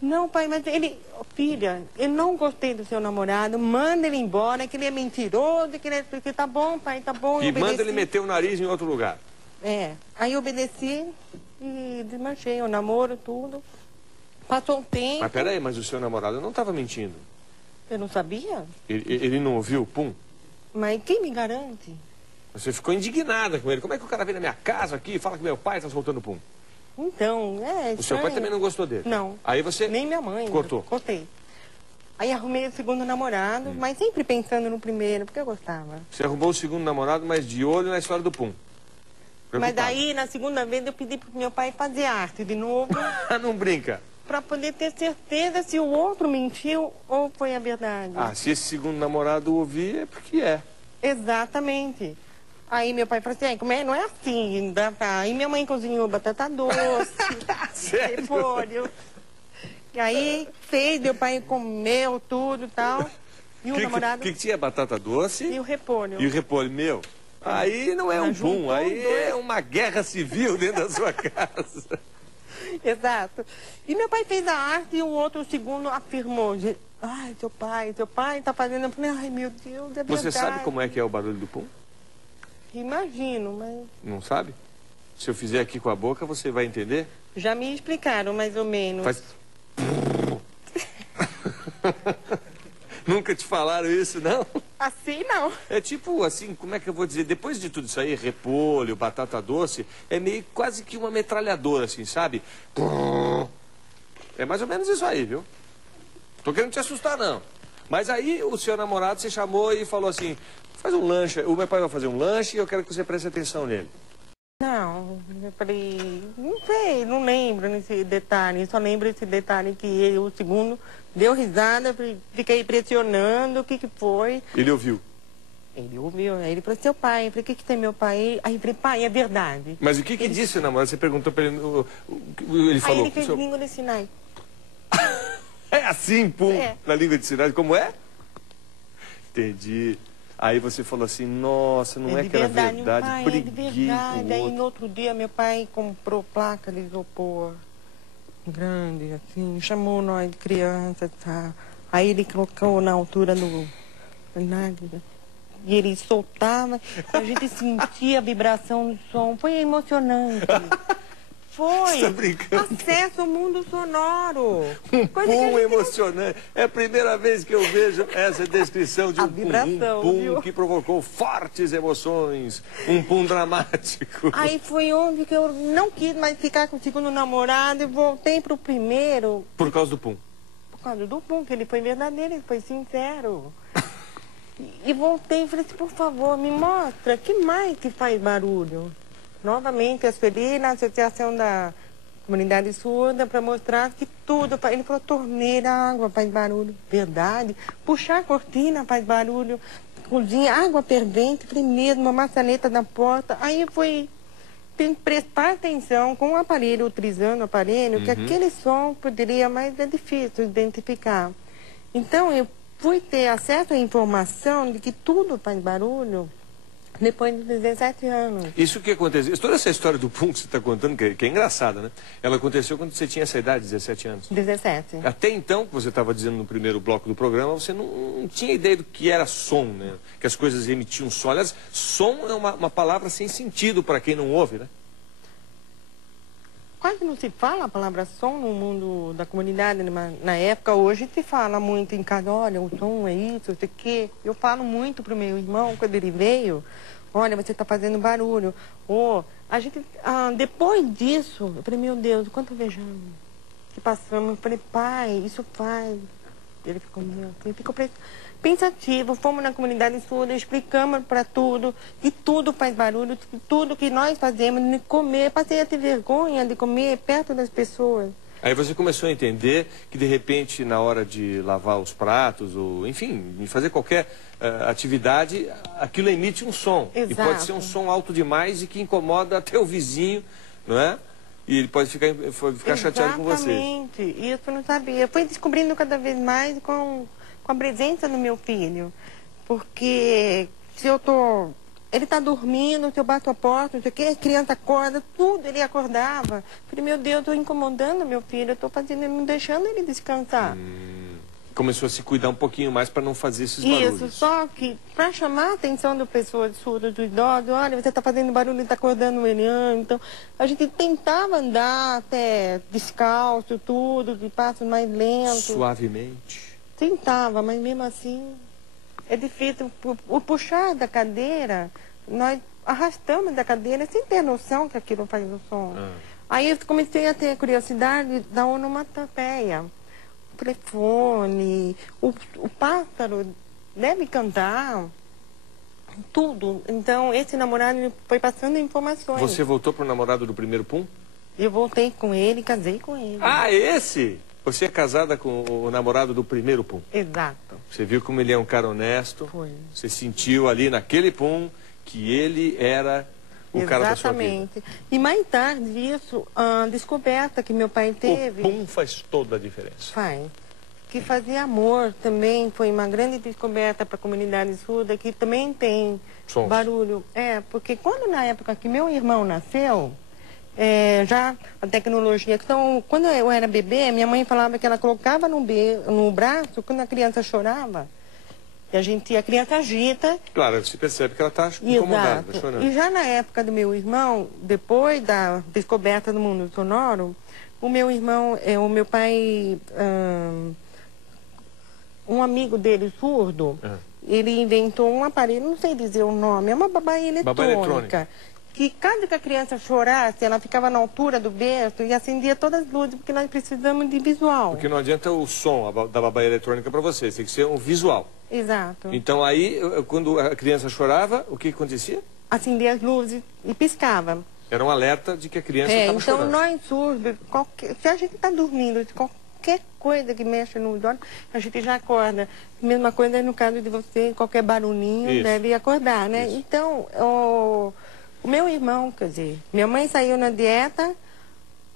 Não, pai, mas ele... Filha, eu não gostei do seu namorado, manda ele embora, que ele é mentiroso, que ele é... Tá bom, pai, tá bom. E manda ele meter o nariz em outro lugar. Aí eu obedeci e desmanchei o namoro, tudo. Passou um tempo... Mas peraí, mas o seu namorado não estava mentindo. Eu não sabia? Ele não ouviu o pum? Mas quem me garante? Você ficou indignada com ele. Como é que o cara vem na minha casa aqui e fala que meu pai está soltando pum? Então, O seu pai também não gostou dele? Não. Aí você... Nem minha mãe. Cortou? Cortei. Aí arrumei o segundo namorado, mas sempre pensando no primeiro, porque eu gostava. Você arrumou o segundo namorado, mas de olho na história do pum. Preocupado. Mas daí, na segunda vez, eu pedi pro meu pai fazer arte de novo. Não brinca. Pra poder ter certeza se o outro mentiu ou foi a verdade. Se esse segundo namorado ouvir, é porque é. Exatamente. Aí meu pai falou assim, como é? Não é assim. Aí minha mãe cozinhou batata doce, repolho. E aí fez, meu pai comeu tudo e tal. E o namorado... O que tinha? Batata doce? E o repolho. E o repolho, meu? Aí não é um pum, aí é uma guerra civil dentro da sua casa. Exato. E meu pai fez a arte e o outro, o segundo, afirmou. Ai, seu pai tá fazendo... Eu falei, ai, meu Deus, é verdade. Você sabe como é que é o barulho do pum? Imagino, mas... Não sabe? Se eu fizer aqui com a boca, você vai entender? Já me explicaram, mais ou menos. Faz... Nunca te falaram isso, não? Assim não. É tipo assim, como é que eu vou dizer? Depois de tudo isso aí, repolho, batata doce, é meio quase que uma metralhadora, assim, sabe? É mais ou menos isso aí, viu? Tô querendo te assustar, não. Mas aí o seu namorado se chamou e falou assim, faz um lanche, o meu pai vai fazer um lanche e eu quero que você preste atenção nele. Não, eu falei, não sei, não lembro nesse detalhe. Só lembro esse detalhe que ele, o segundo, deu risada, fiquei pressionando, o que foi. Ele ouviu. Ele ouviu, aí ele falou, seu pai. Eu falei, o que tem meu pai? Aí eu falei, pai, é verdade. Mas o que ele... disse o namorado? Você perguntou pra ele, ele falou... Aí ele fez língua de sinais. É assim, pum, É. na língua de sinais, como é? Entendi. Aí você falou assim, nossa, não é que era verdade, pai, briguei é de verdade. com o Aí outro. no outro dia meu pai comprou placa de isopor grande, assim, chamou nós de criança, tá? Aí ele colocou na altura do nada. E ele soltava, a gente sentia a vibração do som. Foi emocionante. Foi. Você tá brincando? Acesso ao mundo sonoro. Um Coisa que a pum gente emocionante. É a primeira vez que eu vejo essa descrição de A um pum, vibração, um pum viu? que provocou fortes emoções. Um pum dramático. Aí foi onde que eu não quis mais ficar com o segundo namorado e voltei pro primeiro. Por causa do pum. Por causa do pum, que ele foi verdadeiro, ele foi sincero. E voltei e falei assim, por favor, me mostra, que mais que faz barulho? Novamente, eu escolhi na Associação da Comunidade Surda para mostrar que tudo... Ele falou, torneira, água faz barulho. Verdade. Puxar a cortina faz barulho. Cozinha, água fervente, falei mesmo, uma maçaneta na porta. Aí eu fui prestar atenção com o aparelho, utilizando o aparelho, que aquele som poderia, mas é difícil identificar. Então, eu fui ter acesso à informação de que tudo faz barulho depois de 17 anos. Isso que aconteceu, toda essa história do pum que você está contando, que é engraçada, né? Ela aconteceu quando você tinha essa idade, 17 anos. 17. Até então, que você estava dizendo no primeiro bloco do programa, você não tinha ideia do que era som, né? Que as coisas emitiam som. Aliás, som é uma palavra sem sentido para quem não ouve, né? Quase não se fala a palavra som no mundo da comunidade. Na época, hoje se fala muito em casa, olha, o som é isso, isso aqui. Eu falo muito pro meu irmão, quando ele veio, olha, você está fazendo barulho. Ou, a gente, depois disso, eu falei, meu Deus, quanto vejamos que passamos. Eu falei, pai, isso faz. Ele ficou, ele ficou pensativo. Fomos na comunidade surda, explicamos para tudo, que tudo faz barulho, tudo que nós fazemos, de comer. Passei a ter vergonha de comer perto das pessoas. Aí você começou a entender que, de repente, na hora de lavar os pratos, ou, enfim, de fazer qualquer atividade, aquilo emite um som. Exato. E pode ser um som alto demais e que incomoda até o vizinho, não é? E ele pode ficar chateado com você. Exatamente. Isso eu não sabia. Eu fui descobrindo cada vez mais com a presença do meu filho. Porque se eu tô... Ele está dormindo, se eu bato a porta, não sei o quê, a criança acorda, tudo, ele acordava. Falei, meu Deus, eu estou incomodando meu filho, eu estou fazendo, não deixando ele descansar. Começou a se cuidar um pouquinho mais para não fazer esses barulhos. Isso, só que para chamar a atenção de pessoas surdas, do idoso, olha, você está fazendo barulho e está acordando ele. Então, a gente tentava andar até descalço, tudo, de passos mais lentos. Suavemente. Tentava, mas mesmo assim é difícil. O puxar da cadeira, nós arrastamos da cadeira sem ter noção que aquilo faz o som. Aí eu comecei a ter a curiosidade da onomatopeia. O telefone, o pássaro deve cantar, tudo. Então, esse namorado foi passando informações. Você voltou pro namorado do primeiro pum? Eu voltei com ele, casei com ele. Ah, esse? Você é casada com o namorado do primeiro pum? Exato. Você viu como ele é um cara honesto? Foi. Você sentiu ali naquele pum que ele era o cara da sua vida. Exatamente. E mais tarde disso, a descoberta que meu pai teve... O pum faz toda a diferença. Faz. Que fazia amor também foi uma grande descoberta para a comunidade surda, que também tem Sons. barulho. É, porque quando na época que meu irmão nasceu, já a tecnologia... Então, quando eu era bebê, minha mãe falava que ela colocava no braço quando a criança chorava. E a criança agita. Claro, você percebe que ela está incomodada, Exato. chorando. E já na época do meu irmão, depois da descoberta do mundo sonoro, o meu irmão, o meu pai um amigo dele, surdo, ele inventou um aparelho, não sei dizer o nome, é uma babá eletrônica. Que caso que a criança chorasse, ela ficava na altura do berço e acendia todas as luzes, porque nós precisamos de visual. Porque não adianta o som da babá eletrônica para vocês, tem que ser um visual. Exato. Então aí, quando a criança chorava, o que acontecia? Acendia as luzes e piscava. Era um alerta de que a criança estava chorando. Então nós surdos, se a gente está dormindo, qualquer coisa que mexa nos olhos, a gente já acorda. Mesma coisa no caso de você, qualquer barulhinho deve acordar, né? Isso. Então, o meu irmão, quer dizer, minha mãe saiu na dieta,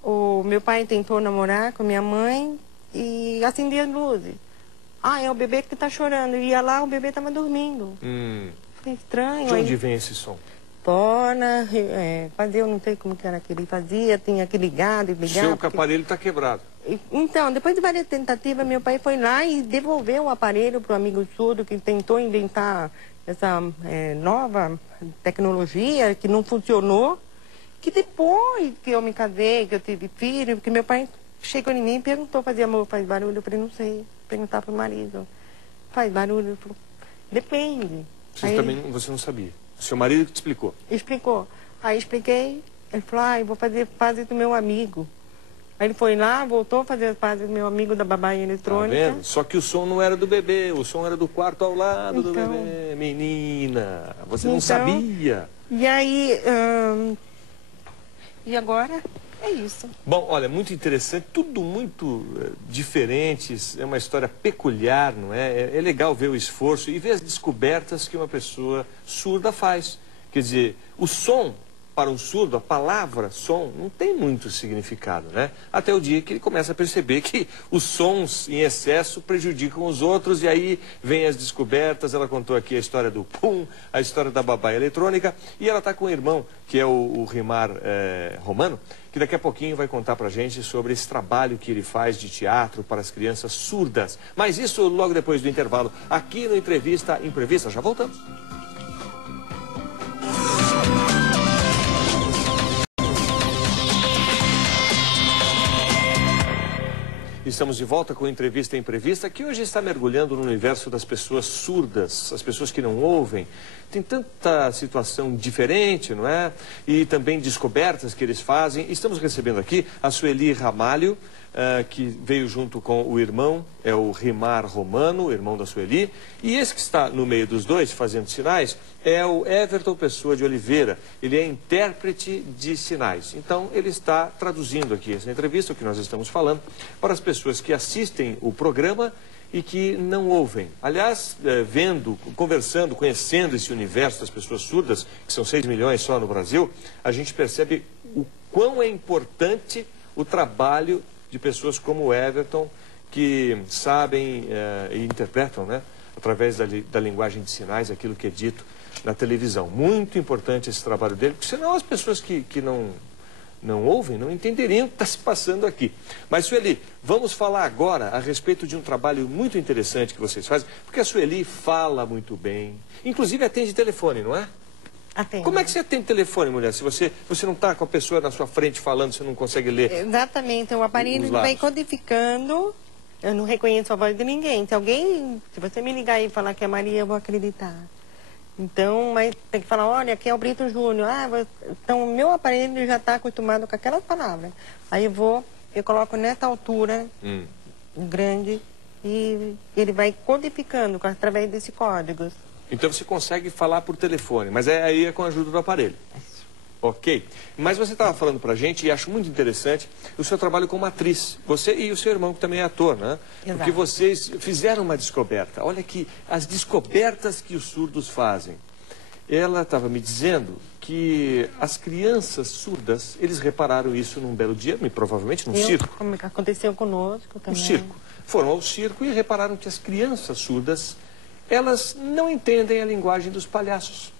o meu pai tentou namorar com minha mãe e acendia as luzes. Ah, é o bebê que está chorando. Ia lá, o bebê estava dormindo. Foi estranho. De onde vem esse som? Torna, fazia, eu não sei como que era que ele fazia, tinha que ligar, desligar. Seu aparelho está quebrado. Então, depois de várias tentativas, meu pai foi lá e devolveu o aparelho para o amigo surdo que tentou inventar essa nova tecnologia que não funcionou, que depois que eu me casei, que eu tive filho, que meu pai chegou em mim e perguntou, fazia amor, faz barulho? Eu falei, não sei, perguntar para o marido, faz barulho? Ele falou, depende. Você não sabia? Seu marido te explicou? Explicou. Aí expliquei, ele falou, eu vou fazer pazes do meu amigo. Aí ele foi lá, voltou a fazer as pazes do meu amigo da babá eletrônica. Tá vendo? Só que o som não era do bebê, o som era do quarto ao lado do bebê. Menina, você não sabia. E aí, e agora é isso. Bom, olha, muito interessante, tudo muito diferente, é uma história peculiar, não é? É legal ver o esforço e ver as descobertas que uma pessoa surda faz. Quer dizer, o som, para um surdo, a palavra som, não tem muito significado, né? Até o dia que ele começa a perceber que os sons em excesso prejudicam os outros e aí vem as descobertas. Ela contou aqui a história do pum, a história da babá eletrônica e ela está com um irmão, que é o Rimar Romano, que daqui a pouquinho vai contar pra gente sobre esse trabalho que ele faz de teatro para as crianças surdas. Mas isso logo depois do intervalo, aqui no Entrevista Imprevista. Já voltamos. Estamos de volta com Entrevista Imprevista, que hoje está mergulhando no universo das pessoas surdas, as pessoas que não ouvem. Tem tanta situação diferente, não é? E também descobertas que eles fazem. Estamos recebendo aqui a Sueli Ramalho, que veio junto com o irmão, é o Rimar Romano, o irmão da Sueli. E esse que está no meio dos dois, fazendo sinais, é o Everton Pessoa de Oliveira. Ele é intérprete de sinais. Então, ele está traduzindo aqui essa entrevista, o que nós estamos falando, para as pessoas que assistem o programa e que não ouvem. Aliás, vendo, conversando, conhecendo esse universo das pessoas surdas, que são 6 milhões só no Brasil, a gente percebe o quão é importante o trabalho de pessoas como o Everton, que sabem e interpretam, né, através da linguagem de sinais, aquilo que é dito na televisão. Muito importante esse trabalho dele, porque senão as pessoas que não ouvem não entenderiam o que está se passando aqui. Mas, Sueli, vamos falar agora a respeito de um trabalho muito interessante que vocês fazem, porque a Sueli fala muito bem, inclusive atende telefone, não é? Atende. Como é que você atende telefone, mulher? Se você não está com a pessoa na sua frente falando, você não consegue ler. Exatamente, o aparelho vai codificando, eu não reconheço a voz de ninguém. Se você me ligar e falar que é Maria, eu vou acreditar. Então, mas tem que falar, olha, aqui é o Brito Júnior. Então, o meu aparelho já está acostumado com aquelas palavras. Aí eu coloco nessa altura grande e ele vai codificando através desses códigos. Então você consegue falar por telefone, mas aí é com a ajuda do aparelho. Ok. Mas você estava falando pra gente, e acho muito interessante, o seu trabalho como atriz. Você e o seu irmão, que também é ator, né? Exato. Porque vocês fizeram uma descoberta. Olha aqui, as descobertas que os surdos fazem. Ela estava me dizendo que as crianças surdas, eles repararam isso num belo dia, provavelmente num circo. Como aconteceu conosco também. Um circo. Foram ao circo e repararam que as crianças surdas, elas não entendem a linguagem dos palhaços.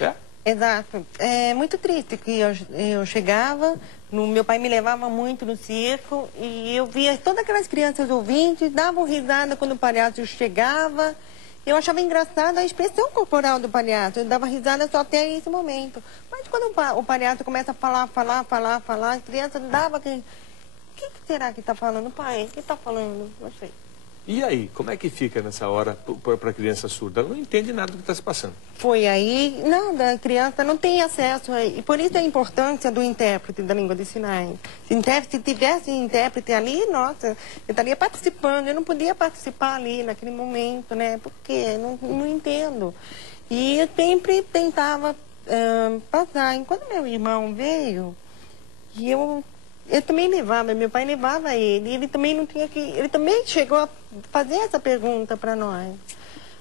É? Exato. É muito triste que eu chegava, meu pai me levava muito no circo e eu via todas aquelas crianças ouvintes, davam risada quando o palhaço chegava. Eu achava engraçada a expressão corporal do palhaço, eu dava risada só até esse momento. Mas quando o palhaço começa a falar, as crianças davam aquele... O que será que está falando, pai? O que está falando? Não sei. E aí, como é que fica nessa hora para a criança surda? Ela não entende nada do que está se passando. Foi aí, nada, a criança não tem acesso, e por isso a importância do intérprete da língua de sinais. Se tivesse intérprete ali, nossa, eu estaria participando, eu não podia participar ali naquele momento, né, porque não entendo. E eu sempre tentava passar, e quando meu irmão veio, e eu também levava, meu pai levava ele, ele também não tinha que, ele também chegou a fazer essa pergunta para nós.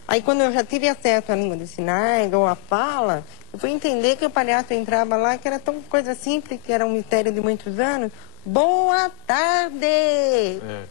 Aí quando eu já tive acesso à língua de sinais, ou à fala, eu fui entender que o palhaço entrava lá, que era tão coisa simples, que era um mistério de muitos anos. Boa tarde! É.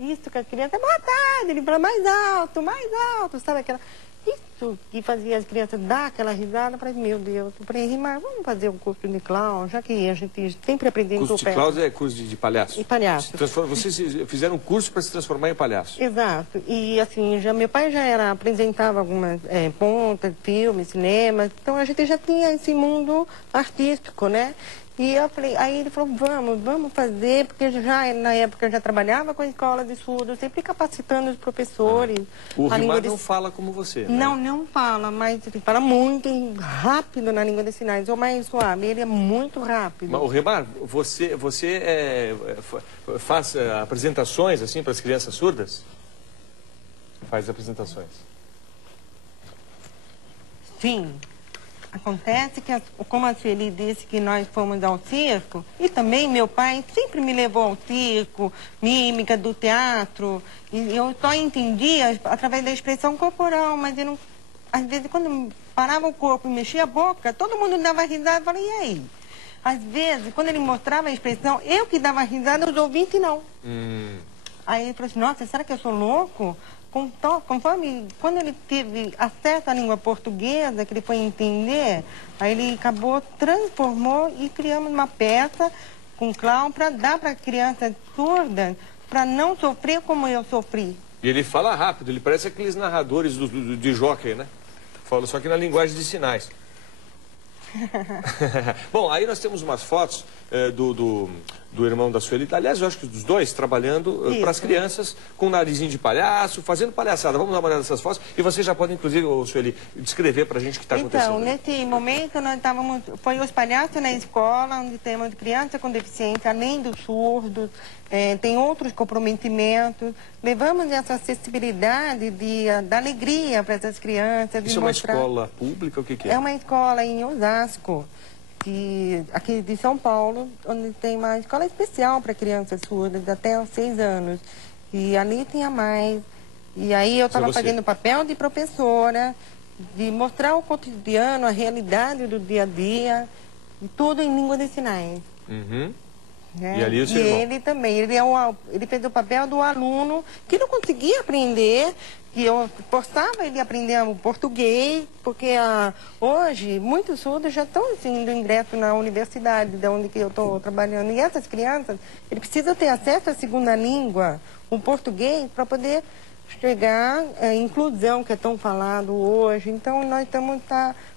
Isso que a criança, boa tarde, ele fala mais alto, sabe aquela... Isso que fazia as crianças dar aquela risada, eu falei, meu Deus, eu falei, mas vamos fazer um curso de clown, já que a gente sempre aprendeu... Curso de clown é curso de palhaço? E palhaço. Vocês fizeram um curso para se transformar em palhaço? Exato. E assim, meu pai já apresentava algumas pontas, filmes, cinema, então a gente já tinha esse mundo artístico, né? E eu falei, aí ele falou, vamos fazer, porque já na época eu já trabalhava com a escola de surdos, sempre capacitando os professores. O Rimar não fala como você, né? Não fala, mas ele fala muito rápido na língua de sinais, ou mais suave, ele é muito rápido. Mas, o Rimar, você faz apresentações assim para as crianças surdas? Faz apresentações? Sim. Acontece que, como a Sueli disse que nós fomos ao circo, e também meu pai sempre me levou ao circo, mímica do teatro, e eu só entendia através da expressão corporal, mas eu não, às vezes quando parava o corpo e mexia a boca, todo mundo dava risada, eu falei, e aí? Às vezes, quando ele mostrava a expressão, eu que dava risada, os ouvintes não. Aí ele falou assim, nossa, será que eu sou louco? Conforme, quando ele teve acesso à língua portuguesa, que ele foi entender, aí ele transformou e criamos uma peça com clown para dar para crianças surdas, para não sofrer como eu sofri. E ele fala rápido, ele parece aqueles narradores de jockey, né? Fala só que na linguagem de sinais. Bom, aí nós temos umas fotos do irmão da Sueli, aliás, eu acho que dos dois, trabalhando para as crianças com narizinho de palhaço, fazendo palhaçada. Vamos dar uma olhada nessas fotos e você já pode, inclusive, Sueli, descrever para a gente o que está acontecendo. Então, nesse momento, nós estávamos, foi os palhaços na escola, onde temos crianças com deficiência, além dos surdos, tem outros comprometimentos. Levamos essa acessibilidade da alegria para essas crianças. Isso é uma escola pública? O que é? É uma escola em Osasco, aqui de São Paulo, onde tem uma escola especial para crianças surdas até os 6 anos. E ali tinha mais. E aí eu estava fazendo o papel de professora, de mostrar o cotidiano, a realidade do dia a dia, e tudo em língua de sinais. E ali o seu irmão? Ele também, ele fez o papel do aluno que não conseguia aprender, que eu forçava ele a aprender o português, porque hoje muitos surdos já estão indo ingresso na universidade, de onde que eu estou trabalhando. E essas crianças, ele precisa ter acesso à segunda língua, o português, para poder chegar à inclusão que é tão falado hoje. Então nós estamos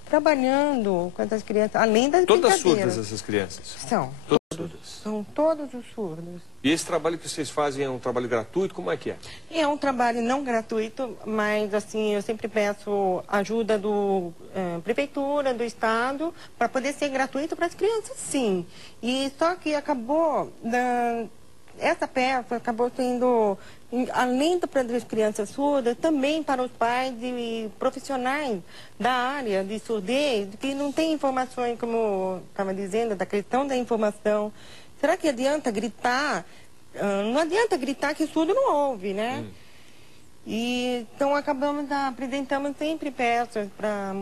trabalhando com essas crianças, além das brincadeiras. Todas surdas essas crianças? São. São todos os surdos. E esse trabalho que vocês fazem é um trabalho gratuito? Como é que é? É um trabalho não gratuito, mas assim, eu sempre peço ajuda do prefeitura, do estado, para poder ser gratuito para as crianças, sim. E só que essa peça acabou sendo, além para as crianças surdas, também para os pais e profissionais da área de surdez, que não tem informações, como estava dizendo, da questão da informação. Será que adianta gritar? Não adianta gritar que surdo não ouve, né? E, então apresentamos sempre peças para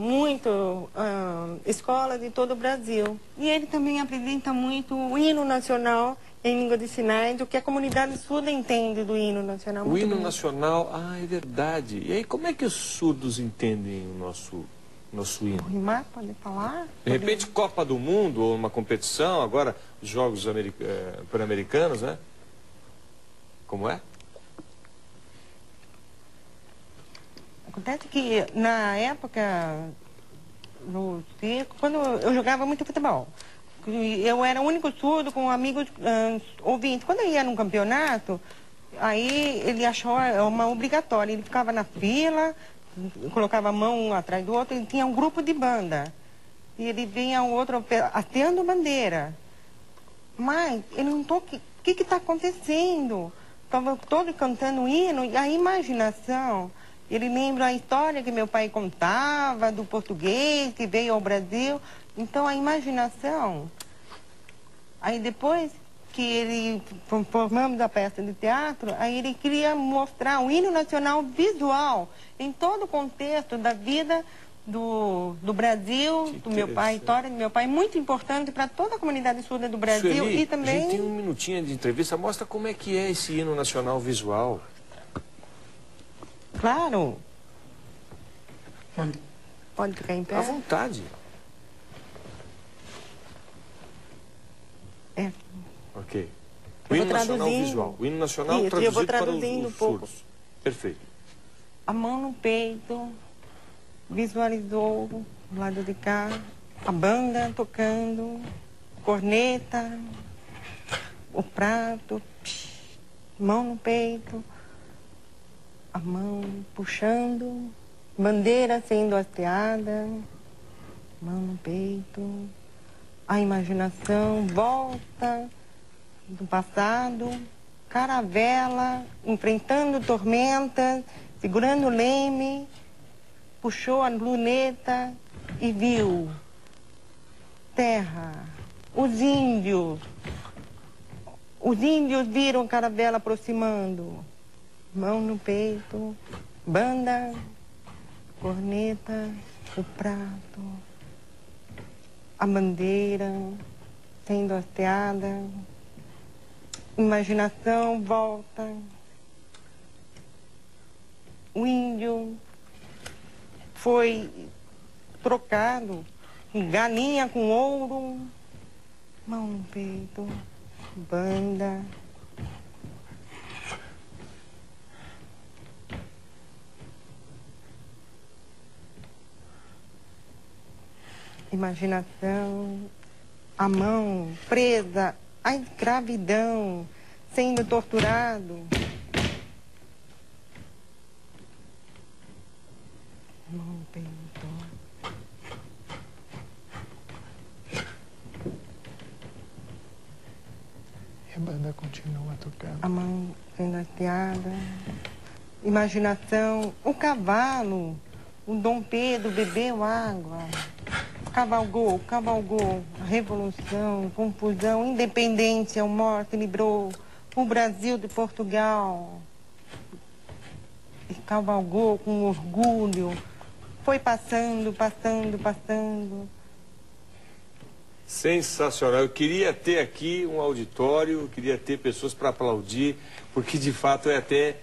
escolas de todo o Brasil. E ele também apresenta muito o hino nacional em língua de sinais, o que a comunidade surda entende do hino nacional. O hino nacional, é verdade. E aí, como é que os surdos entendem o nosso hino? O Rimar pode falar? De repente, Copa do Mundo, ou uma competição, agora os Jogos Pan-Americanos, né? Como é? Acontece que, na época, no circo, quando eu jogava muito futebol, eu era o único surdo com amigos ouvintes. Quando eu ia num campeonato, Aí ele achou uma obrigatória, ele ficava na fila, colocava a mão um atrás do outro, ele tinha um grupo de banda. E ele vinha o outro hasteando bandeira. Mas ele não tô... O que está acontecendo? Estava todo cantando hino, e a imaginação... Ele lembra a história que meu pai contava, do português que veio ao Brasil. Então, a imaginação... Aí depois que ele formamos a peça de teatro, aí ele queria mostrar o hino nacional visual em todo o contexto da vida do Brasil, do meu pai, a história do meu pai, muito importante para toda a comunidade surda do Brasil. Sueli, e também... a gente tem um minutinho de entrevista, mostra como é que é esse hino nacional visual. Claro. Pode ficar em pé? À vontade. É. Ok. O hino nacional visual. O hino nacional isso, traduzido eu vou para traduzindo os um pouco. surdos. Perfeito. A mão no peito, visualizou do lado de cá, a banda tocando, corneta, o prato, mão no peito, a mão puxando, bandeira sendo hasteada, mão no peito, a imaginação volta do passado, caravela, enfrentando tormentas, segurando o leme, puxou a luneta e viu terra, os índios. Os índios viram a caravela aproximando, mão no peito, banda, corneta, o prato, a bandeira sendo hasteada, imaginação volta, o índio foi trocado, galinha com ouro, mão no peito, banda. Imaginação, a mão presa à escravidão, sendo torturado. Mão no peito. E a banda continua tocando. A mão sendo hasteada. Imaginação, o cavalo, o Dom Pedro bebeu água. Cavalgou, a revolução, confusão, independência, o morte livrou o Brasil de Portugal. E cavalgou com orgulho, foi passando. Sensacional. Eu queria ter aqui um auditório, queria ter pessoas para aplaudir, porque de fato é até,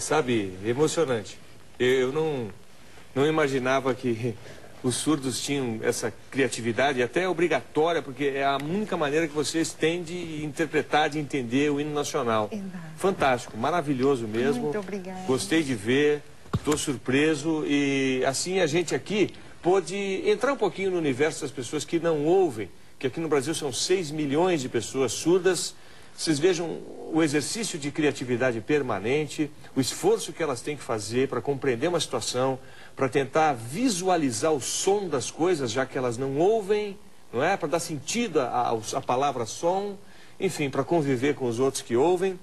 sabe, emocionante. Eu não imaginava que os surdos tinham essa criatividade, até obrigatória, porque é a única maneira que vocês têm de interpretar, de entender o hino nacional. Exato. Fantástico, maravilhoso mesmo. Muito obrigada. Gostei de ver, estou surpreso e assim a gente aqui pôde entrar um pouquinho no universo das pessoas que não ouvem, que aqui no Brasil são 6 milhões de pessoas surdas. Vocês vejam o exercício de criatividade permanente, o esforço que elas têm que fazer para compreender uma situação, para tentar visualizar o som das coisas, já que elas não ouvem, não é? Para dar sentido à palavra som, enfim, para conviver com os outros que ouvem.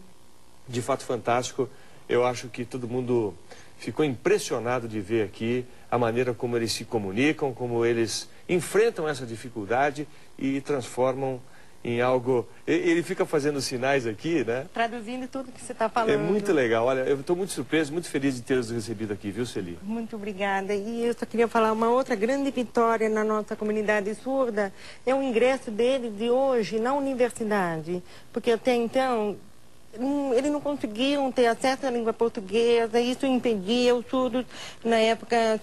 De fato, fantástico. Eu acho que todo mundo ficou impressionado de ver aqui a maneira como eles se comunicam, como eles enfrentam essa dificuldade e transformam em algo... Ele fica fazendo sinais aqui, né? Traduzindo tudo que você está falando. É muito legal. Olha, eu estou muito surpreso, muito feliz de tê-los recebido aqui, viu, Celi? Muito obrigada. E eu só queria falar uma outra grande vitória na nossa comunidade surda, é o ingresso dele de hoje na universidade. Porque até então, eles não conseguiam ter acesso à língua portuguesa, isso impedia. Os surdos, na época,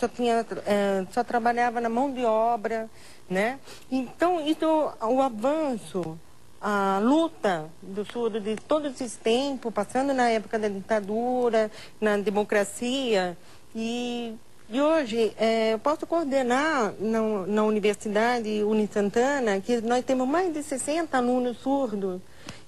só trabalhava na mão de obra, né? Então, isso, o avanço, a luta do surdo de todos esses tempos, passando na época da ditadura, na democracia, e hoje eu posso coordenar na Universidade Unisantana, que nós temos mais de 60 alunos surdos,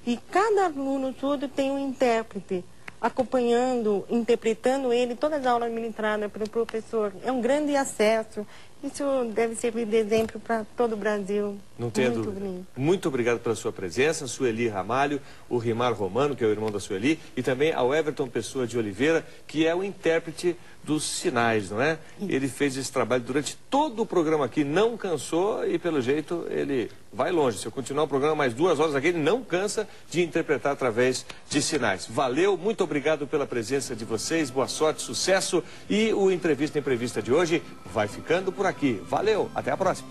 e cada aluno surdo tem um intérprete. acompanhando, interpretando ele, todas as aulas ministradas pelo professor. É um grande acesso. Isso deve servir de exemplo para todo o Brasil. Não tenha Muito dúvida. bonito. Muito obrigado pela sua presença, Sueli Ramalho, o Rimar Romano, que é o irmão da Sueli, e também ao Everton Pessoa de Oliveira, que é o intérprete dos sinais, não é? Ele fez esse trabalho durante todo o programa aqui, não cansou e, pelo jeito, ele vai longe. Se eu continuar o programa mais 2 horas aqui, ele não cansa de interpretar através de sinais. Valeu, muito obrigado pela presença de vocês, boa sorte, sucesso, e o Entrevista Imprevista de hoje vai ficando por aqui. Valeu, até a próxima.